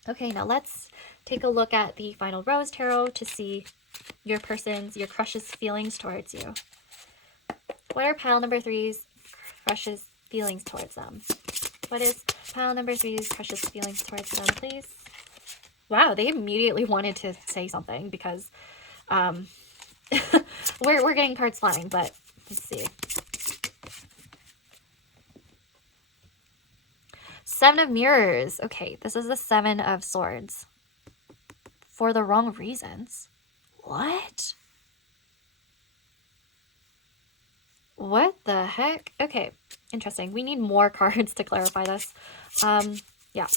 Okay, now let's take a look at the final Rose Tarot to see your crush's feelings towards you. What are pile number 3's crush's feelings towards them? What is pile number 3's crush's feelings towards them, please? Wow, they immediately wanted to say something because we're getting cards flying, but let's see. Seven of Mirrors. Okay, this is the Seven of Swords. For the wrong reasons. What? What the heck? Okay, interesting. We need more cards to clarify this. Yeah.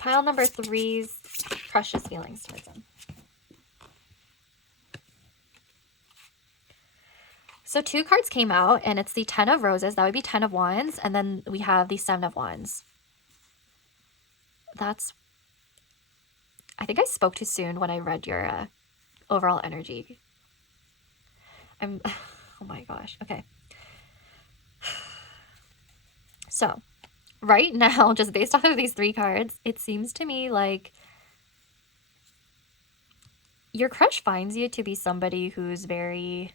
Pile number 3's precious feelings towards them. So 2 cards came out, and it's the 10 of Roses. That would be 10 of Wands. And then we have the 7 of Wands. That's... I think I spoke too soon when I read your overall energy. Oh my gosh. Okay. So, right now, just based off of these 3 cards, it seems to me like your crush finds you to be somebody who's very...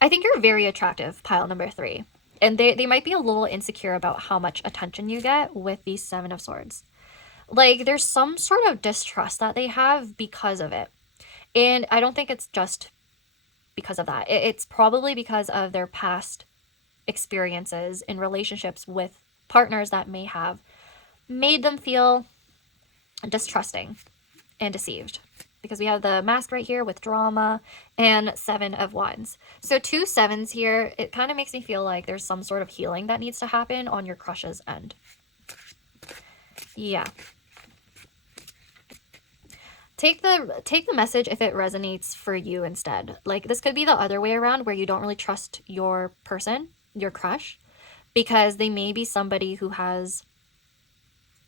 I think you're very attractive, pile number 3. And they might be a little insecure about how much attention you get with these 7 of Swords. Like, there's some sort of distrust that they have because of it. And I don't think it's just because of that. It's probably because of their past experiences in relationships with partners that may have made them feel distrusting and deceived. Because we have the Mask right here with drama and 7 of Wands. So 2 7s here, it kind of makes me feel like there's some sort of healing that needs to happen on your crush's end. Yeah. Take the message if it resonates for you instead. Like, this could be the other way around, where you don't really trust your person, your crush, because they may be somebody who has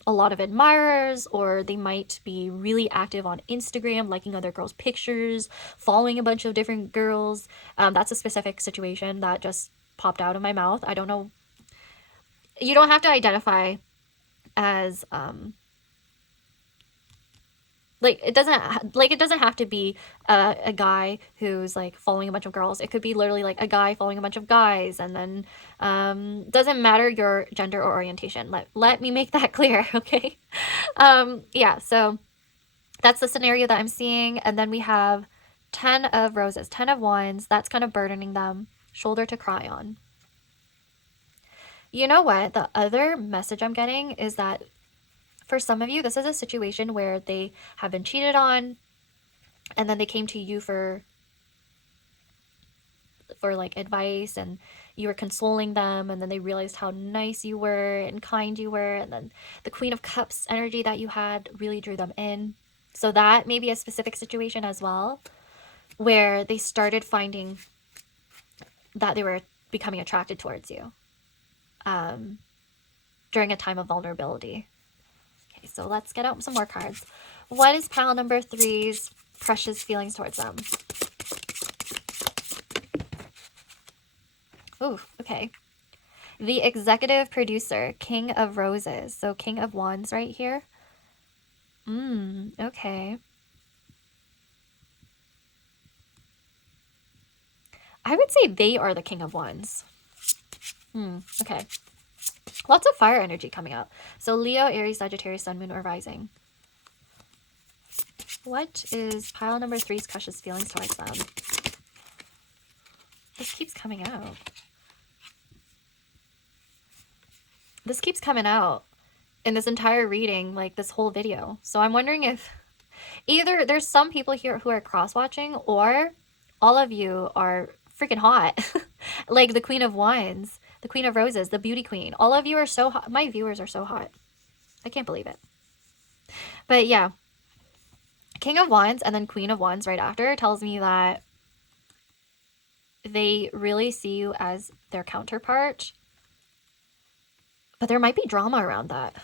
a lot of admirers, or they might be really active on Instagram, liking other girls' pictures, following a bunch of different girls. That's a specific situation that just popped out of my mouth. I don't know. You don't have to identify as Like, it doesn't have to be a guy who's like following a bunch of girls. It could be literally like a guy following a bunch of guys, and then doesn't matter your gender or orientation. Let me make that clear, okay? Yeah, so that's the scenario that I'm seeing. And then we have 10 of roses, 10 of wands. That's kind of burdening them, shoulder to cry on. You know what? The other message I'm getting is that for some of you, this is a situation where they have been cheated on, and then they came to you for like advice, and you were consoling them, and then they realized how nice you were and kind you were, and then the Queen of Cups energy that you had really drew them in. So that may be a specific situation as well, where they started finding that they were becoming attracted towards you during a time of vulnerability. Okay, so let's get out some more cards. What is pile number 3's precious feelings towards them? Ooh, okay. The executive producer, King of Roses. So King of Wands right here. Okay. I would say they are the King of Wands. Okay. Lots of fire energy coming out. So Leo, Aries, Sagittarius, Sun, Moon, or Rising. What is pile number 3's precious feelings towards them? This keeps coming out. This keeps coming out in this entire reading, like this whole video. So I'm wondering if either there's some people here who are cross-watching, or all of you are freaking hot. Like the Queen of Wands, the Queen of Roses, the Beauty Queen. All of you are so hot. My viewers are so hot. I can't believe it. But yeah, King of Wands and then Queen of Wands right after tells me that they really see you as their counterpart. But there might be drama around that.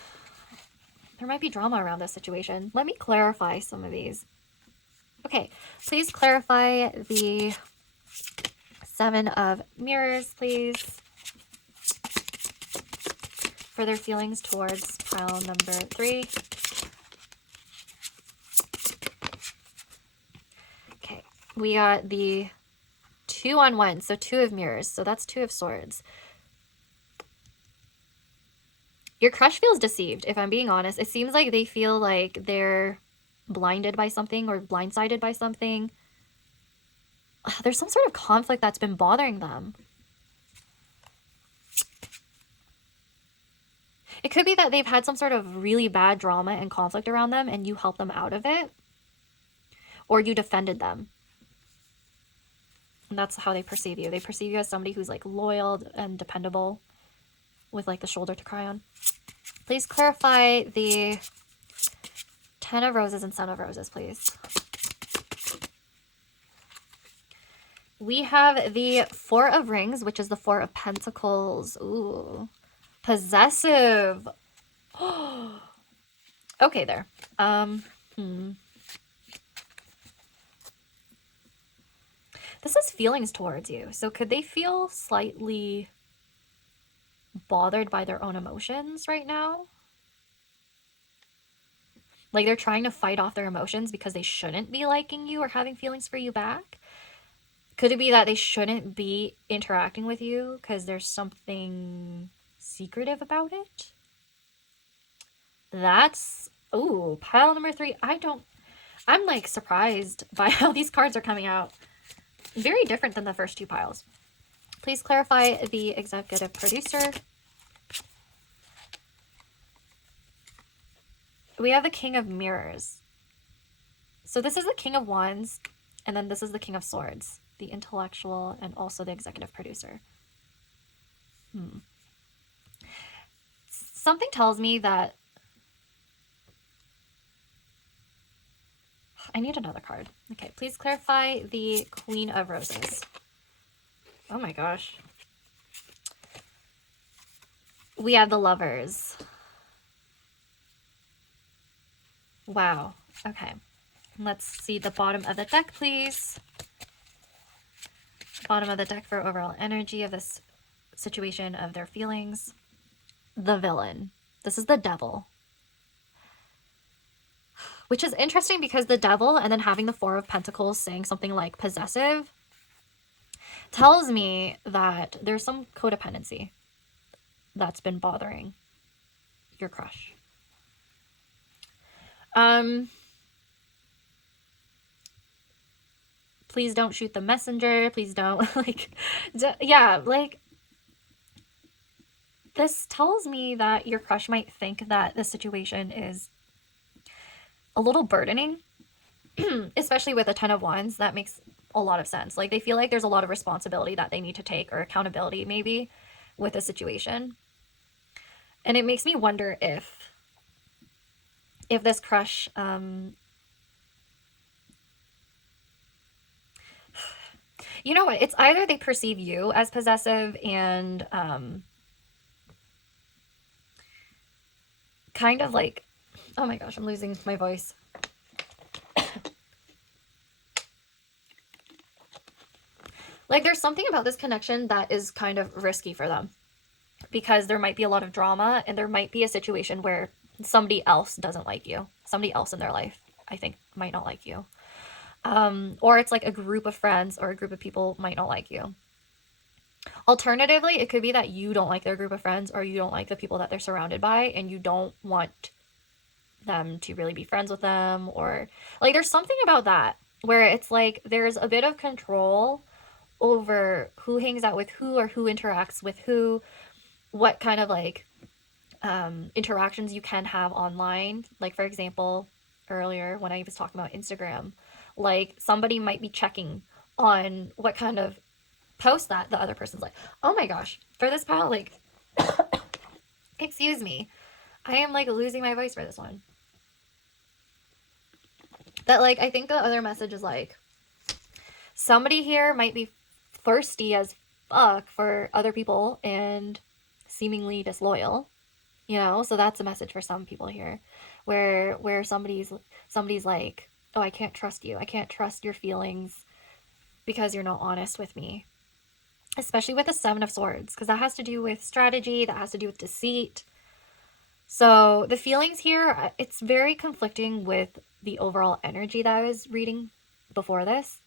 There might be drama around this situation. Let me clarify some of these. Okay, please clarify the 7 of Mirrors, please, for their feelings towards pile number 3. Okay, we got the 2 on 1, so 2 of Mirrors, so that's 2 of Swords. Your crush feels deceived, if I'm being honest. It seems like they feel like they're blinded by something or blindsided by something. There's some sort of conflict that's been bothering them. It could be that they've had some sort of really bad drama and conflict around them, and you helped them out of it. Or you defended them. And that's how they perceive you. They perceive you as somebody who's like loyal and dependable, with like the shoulder to cry on. Please clarify the 10 of Roses and Son of Roses, please. We have the 4 of Rings, which is the 4 of Pentacles. Ooh. Possessive. Okay, there. This is feelings towards you. So could they feel slightly bothered by their own emotions right now? Like they're trying to fight off their emotions because they shouldn't be liking you or having feelings for you back? Could it be that they shouldn't be interacting with you because there's something secretive about it? That's, ooh, pile number 3. I'm like surprised by how these cards are coming out. Very different than the first 2 piles. Please clarify the executive producer. We have the King of Mirrors. So this is the King of Wands, and then this is the King of Swords, the intellectual and also the executive producer. Something tells me that I need another card. Okay, please clarify the Queen of Roses. Oh my gosh. We have the Lovers. Wow. Okay. Let's see the bottom of the deck, please. Bottom of the deck for overall energy of this situation, of their feelings. The Villain. This is the Devil. which is interesting because the Devil and then having the Four of Pentacles saying something like possessive tells me that there's some codependency that's been bothering your crush. Please don't shoot the messenger. Please don't, like, yeah, like, this tells me that your crush might think that the situation is a little burdening, especially with a Ten of Wands. That makes a lot of sense. Like, they feel like there's a lot of responsibility that they need to take, or accountability maybe, with a situation. And it makes me wonder if this crush, you know what, it's either they perceive you as possessive and kind of like, oh my gosh, I'm losing my voice. Like, there's something about this connection that is kind of risky for them, because there might be a lot of drama, and there might be a situation where somebody else doesn't like you. Somebody else in their life, I think, might not like you. Or it's like a group of friends or a group of people might not like you. Alternatively, it could be that you don't like their group of friends, or you don't like the people that they're surrounded by, and you don't want them to really be friends with them. Or like, there's something about that where it's like there's a bit of control over who hangs out with who, or who interacts with who, what kind of like interactions you can have online. Like, for example, earlier when I was talking about Instagram, like, somebody might be checking on what kind of post that the other person's like. Oh my gosh, for this pile, like, excuse me, I am like losing my voice for this one. That, like, I think the other message is like, somebody here might be thirsty as fuck for other people and seemingly disloyal, you know? So that's a message for some people here, where somebody's like, oh, I can't trust you. I can't trust your feelings because you're not honest with me. Especially with the Seven of Swords, because that has to do with strategy, that has to do with deceit. So the feelings here, it's very conflicting with the overall energy that I was reading before this.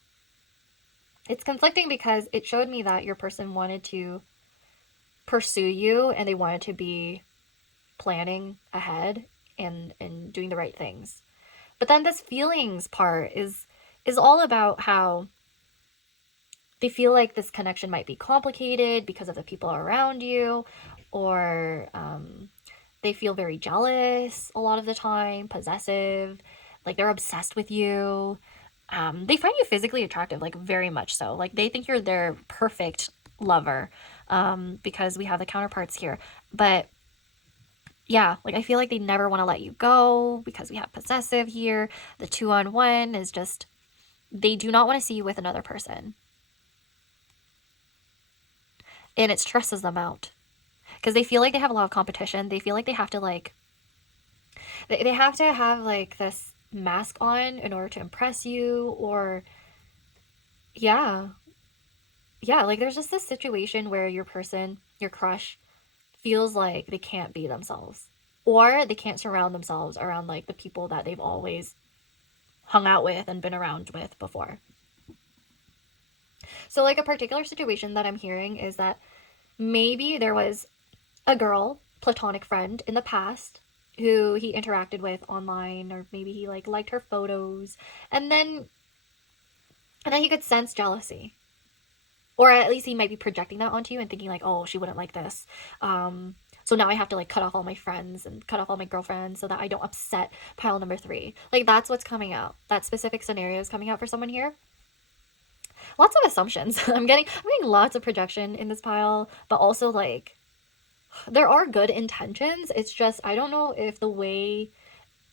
It's conflicting because it showed me that your person wanted to pursue you, and they wanted to be planning ahead and doing the right things. But then this feelings part is all about how they feel like this connection might be complicated because of the people around you, or they feel very jealous a lot of the time, possessive, like they're obsessed with you. They find you physically attractive, like very much so. Like, they think you're their perfect lover, because we have the counterparts here. But yeah, like, I feel like they never want to let you go because we have possessive here. The 2-on-1 is just, they do not want to see you with another person. And it stresses them out because they feel like they have a lot of competition. They feel like they have to, like, they have to have like this mask on in order to impress you. Or yeah, like, there's just this situation where your person, your crush, feels like they can't be themselves, or they can't surround themselves around like the people that they've always hung out with and been around with before. So, like, a particular situation that I'm hearing is that maybe there was a girl, platonic friend in the past, who he interacted with online, or maybe he like liked her photos, and then he could sense jealousy, or at least he might be projecting that onto you and thinking like, oh, she wouldn't like this, so now I have to like cut off all my friends and cut off all my girlfriends so that I don't upset pile number 3. Like, that's what's coming out. That specific scenario is coming out for someone here. Lots of assumptions. I'm getting lots of projection in this pile, but also like, there are good intentions. It's just, I don't know if the way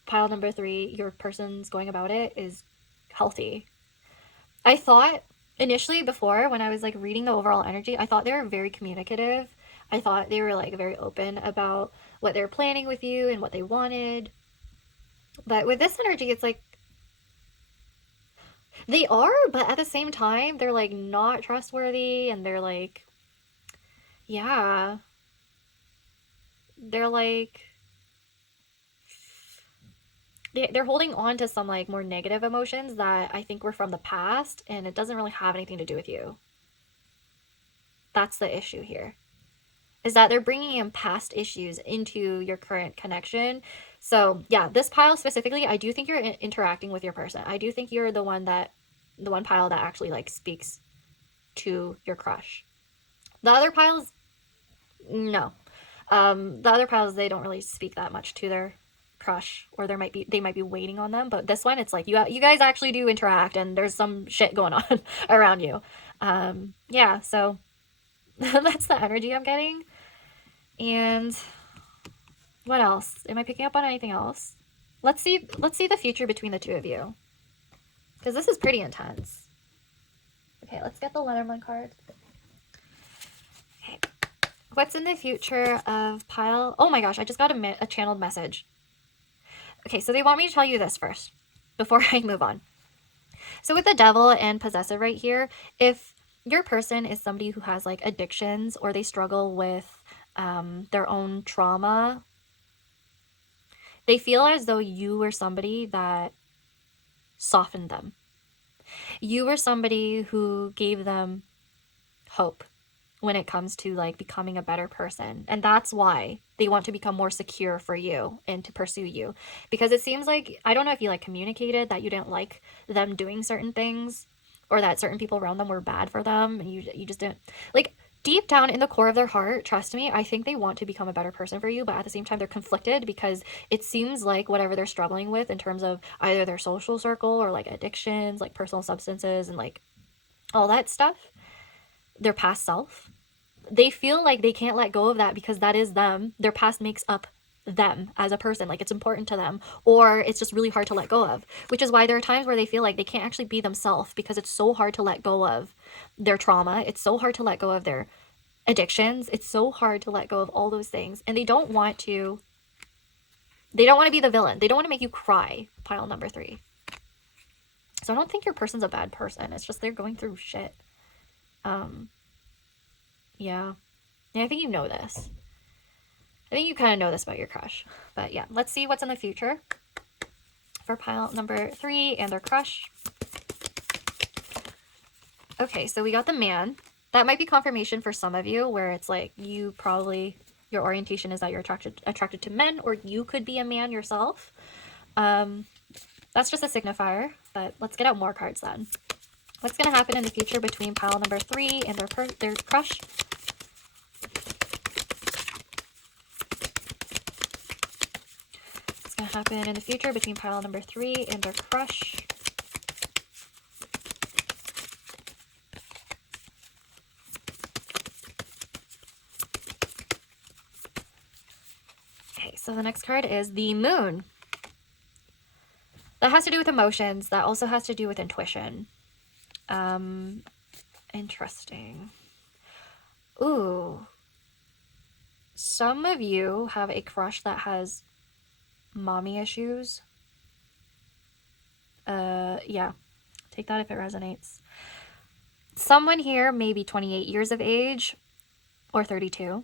pile number 3, your person's going about it, is healthy. I thought initially, before, when I was like reading the overall energy, I thought they were very communicative. I thought they were like very open about what they were planning with you and what they wanted. But with this energy, it's like, they are, but at the same time, they're like not trustworthy, and they're like, yeah, they're like, they're holding on to some like more negative emotions that I think were from the past, and it doesn't really have anything to do with you. That's the issue here, is that they're bringing in past issues into your current connection. So yeah, this pile specifically, I do think you're interacting with your person. I do think you're the one pile that actually like speaks to your crush. The other piles, no. The other piles, they don't really speak that much to their crush, or they might be waiting on them. But this one, it's like you guys actually do interact, and there's some shit going on around you. Yeah, so that's the energy I'm getting. And what else? Am I picking up on anything else? Let's see the future between the two of you, because this is pretty intense. Okay, let's get the Lenormand card. Okay. What's in the future of pile? Oh my gosh, I just got a channeled message. Okay, so they want me to tell you this first before I move on. So with the devil and possessive right here, if your person is somebody who has like addictions, or they struggle with their own trauma, they feel as though you were somebody that softened them. You were somebody who gave them hope when it comes to like becoming a better person. And that's why they want to become more secure for you and to pursue you. Because it seems like, I don't know if you like communicated that you didn't like them doing certain things, or that certain people around them were bad for them, and you just didn't like, deep down in the core of their heart, trust me, I think they want to become a better person for you, but at the same time they're conflicted, because it seems like whatever they're struggling with in terms of either their social circle or like addictions, like personal substances and like all that stuff, their past self, they feel like they can't let go of that, because that is them. Their past makes up them as a person, like it's important to them, or it's just really hard to let go of, which is why there are times where they feel like they can't actually be themselves, because it's so hard to let go of their trauma, it's so hard to let go of their addictions, it's so hard to let go of all those things, and they don't want to be the villain, they don't want to make you cry, pile number 3. So I don't think your person's a bad person, it's just they're going through shit. Yeah, I think you know this. I think you kind of know this about your crush. But yeah, let's see what's in the future for pile number 3 and their crush. Okay, so we got the man. That might be confirmation for some of you, where it's like you probably, your orientation is that you're attracted to men, or you could be a man yourself. That's just a signifier, but let's get out more cards then. What's going to happen in the future between pile number 3 and their crush? Happen in the future between pile number 3 and their crush. Okay, so the next card is the moon. That has to do with emotions. That also has to do with intuition. Interesting. Ooh. Some of you have a crush that has mommy issues. Yeah, take that if it resonates. Someone here may be 28 years of age or 32.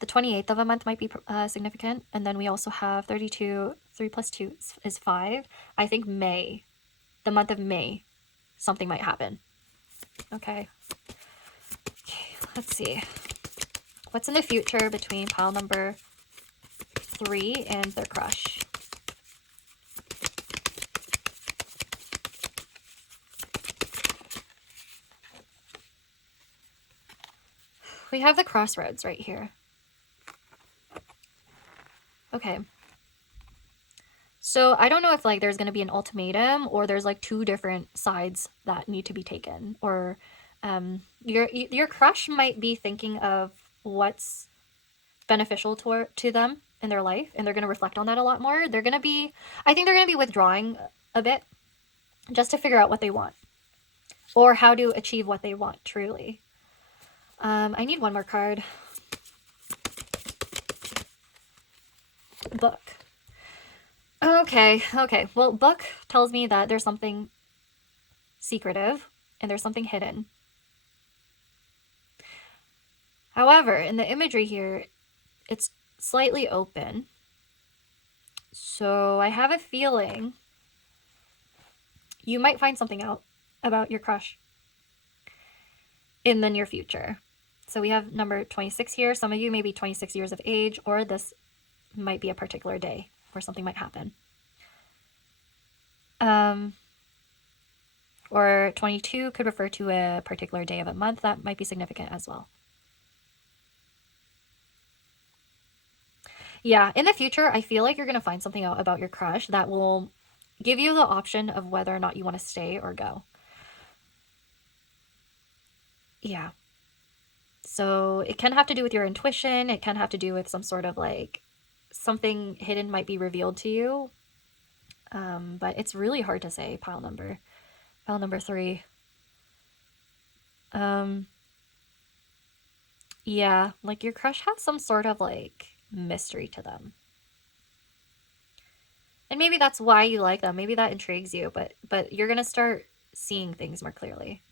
The 28th of a month might be significant, and then we also have 32. 3 plus 2 is 5. I think May, the month of May, something might happen. Okay, let's see what's in the future between pile number 3 and their crush. We have the crossroads right here. Okay. So I don't know if like there's going to be an ultimatum, or there's like 2 different sides that need to be taken, or your crush might be thinking of what's beneficial to them in their life, and they're going to reflect on that a lot more. I think they're going to be withdrawing a bit just to figure out what they want, or how to achieve what they want truly. I need one more card. Book. Okay. Well, book tells me that there's something secretive and there's something hidden. However, in the imagery here, it's slightly open. So I have a feeling you might find something out about your crush in the near future. So we have number 26 here. Some of you may be 26 years of age, or this might be a particular day where something might happen. Or 22 could refer to a particular day of a month. That might be significant as well. Yeah, in the future, I feel like you're going to find something out about your crush that will give you the option of whether or not you want to stay or go. Yeah. So it can have to do with your intuition. It can have to do with some sort of like something hidden might be revealed to you. But it's really hard to say, pile number 3. Yeah, like your crush has some sort of like mystery to them. And maybe that's why you like them. Maybe that intrigues you, but you're going to start seeing things more clearly.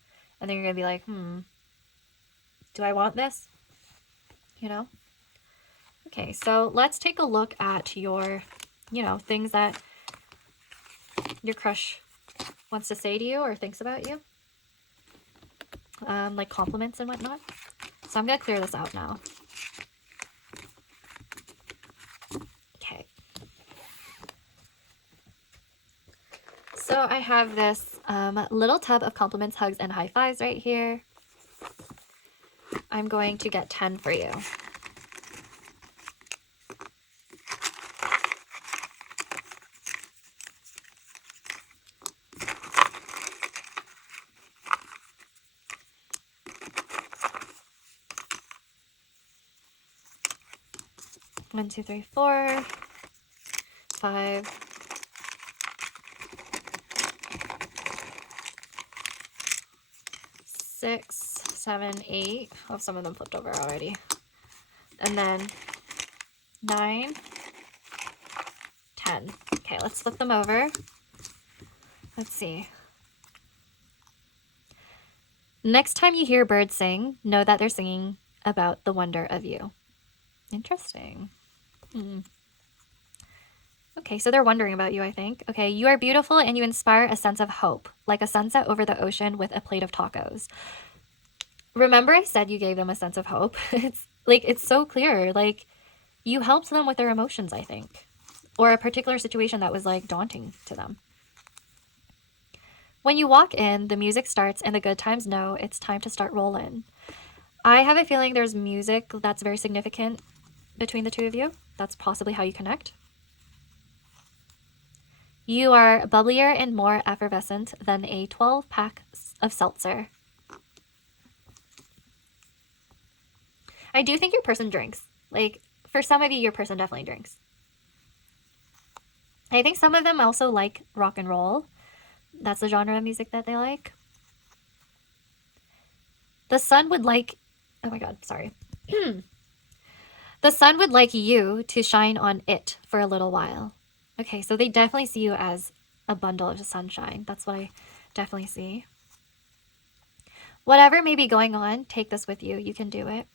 And then you're going to be like, do I want this? You know? Okay, so let's take a look at your, things that your crush wants to say to you or thinks about you. Like compliments and whatnot. So I'm going to clear this out now. Okay. So I have this little tub of compliments, hugs, and high fives right here. I'm going to get 10 for you. One, two, three, 4, 5, 6, 7, 8. Oh, some of them flipped over already. And then 9, 10. Okay, let's flip them over. Let's see. Next time you hear birds sing, know that they're singing about the wonder of you. Interesting. Okay, so they're wondering about you, I think. Okay, you are beautiful and you inspire a sense of hope, like a sunset over the ocean with a plate of tacos. Remember I said you gave them a sense of hope? It's so clear. Like, you helped them with their emotions, I think. Or a particular situation that was, like, daunting to them. When you walk in, the music starts and the good times know it's time to start rolling. I have a feeling there's music that's very significant between the two of you. That's possibly how you connect. You are bubblier and more effervescent than a 12-pack of seltzer. I do think your person drinks. Like, for some of you, your person definitely drinks. I think some of them also like rock and roll. That's the genre of music that they like. The sun would like... Oh my god, sorry. The sun would like you to shine on it for a little while. Okay, so they definitely see you as a bundle of sunshine. That's what I definitely see. Whatever may be going on, take this with you. You can do it.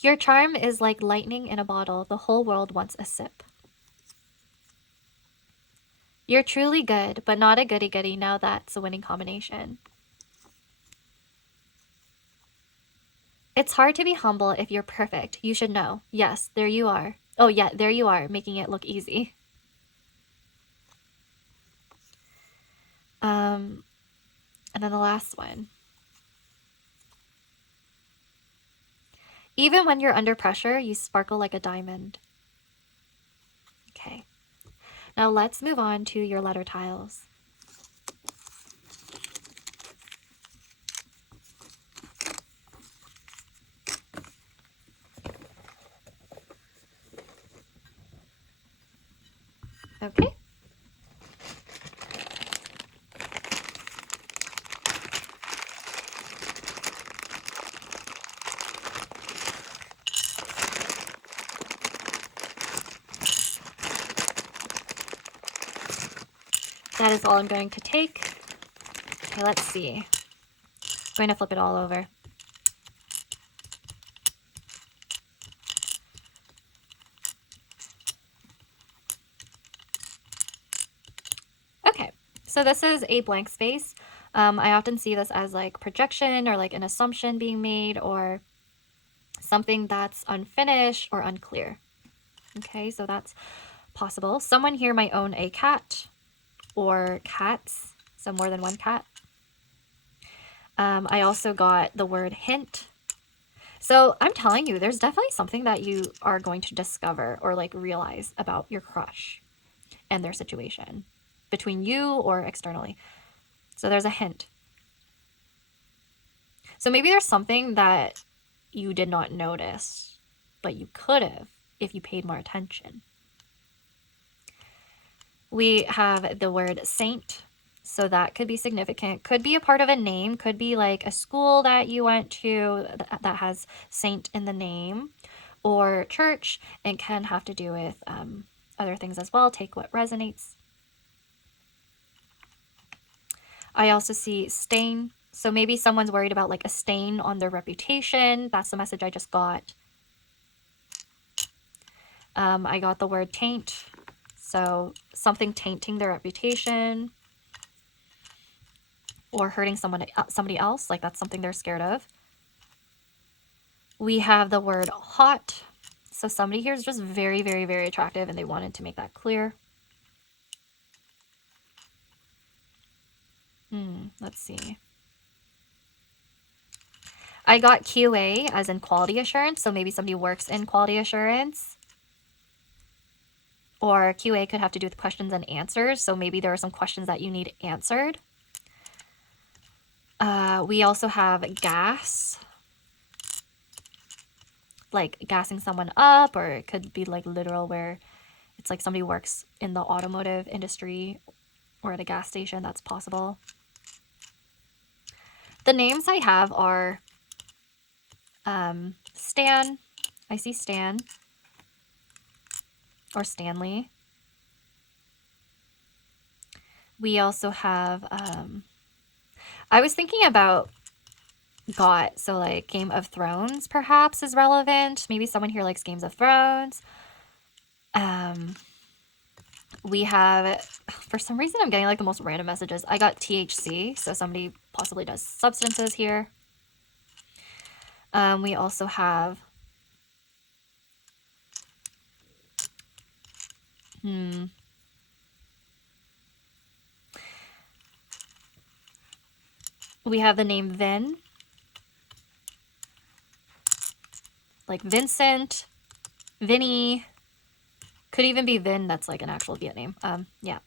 Your charm is like lightning in a bottle. The whole world wants a sip. You're truly good, but not a goody-goody. Now that's a winning combination. It's hard to be humble if you're perfect. You should know. Yes, there you are. Oh yeah, there you are, making it look easy. And then the last one. Even when you're under pressure, you sparkle like a diamond. Okay. Now let's move on to your letter tiles. Okay. That is all I'm going to take. Okay, let's see. I'm going to flip it all over. So this is a blank space. I often see this as like projection or like an assumption being made or something that's unfinished or unclear. Okay, so that's possible. Someone here might own a cat or cats, so more than one cat. I also got the word hint. So I'm telling you, there's definitely something that you are going to discover or like realize about your crush and their situation between you or externally. So there's a hint. So maybe there's something that you did not notice, but you could have if you paid more attention. We have the word saint. So that could be significant. Could be a part of a name. Could be like a school that you went to that has saint in the name, or church. It can have to do with other things as well. Take what resonates. I also see stain. So maybe someone's worried about like a stain on their reputation. That's the message I just got. I got the word taint. So something tainting their reputation or hurting somebody else. Like that's something they're scared of. We have the word hot. So somebody here is just very, very, very attractive and they wanted to make that clear. Let's see. I got QA as in quality assurance. So maybe somebody works in quality assurance. Or QA could have to do with questions and answers. So maybe there are some questions that you need answered. We also have gas. Like gassing someone up, or it could be like literal where it's like somebody works in the automotive industry or at a gas station. That's possible. The names I have are Stan. I see Stan or Stanley. We also have, I was thinking about GOT, so like Game of Thrones perhaps is relevant. Maybe someone here likes Games of Thrones. We have, for some reason I'm getting like the most random messages. I got THC, so somebody possibly does substances here. We also have we have the name Vin, like Vincent, Vinny. Could even be Vin, that's like an actual Viet name. Yeah.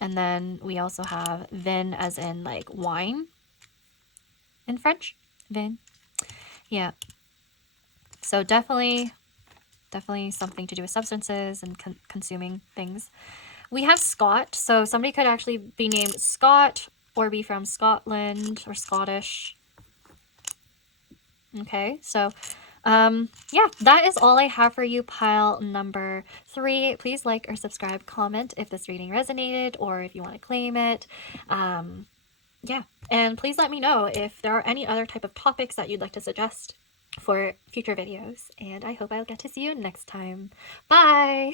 And then we also have vin as in like wine in French. Vin. Yeah. So definitely something to do with substances and consuming things. We have Scott. So somebody could actually be named Scott or be from Scotland or Scottish. Okay, so yeah, that is all I have for you, pile number 3. Please like or subscribe, comment if this reading resonated or if you want to claim it. Yeah, and please let me know if there are any other type of topics that you'd like to suggest for future videos, and I hope I'll get to see you next time. Bye!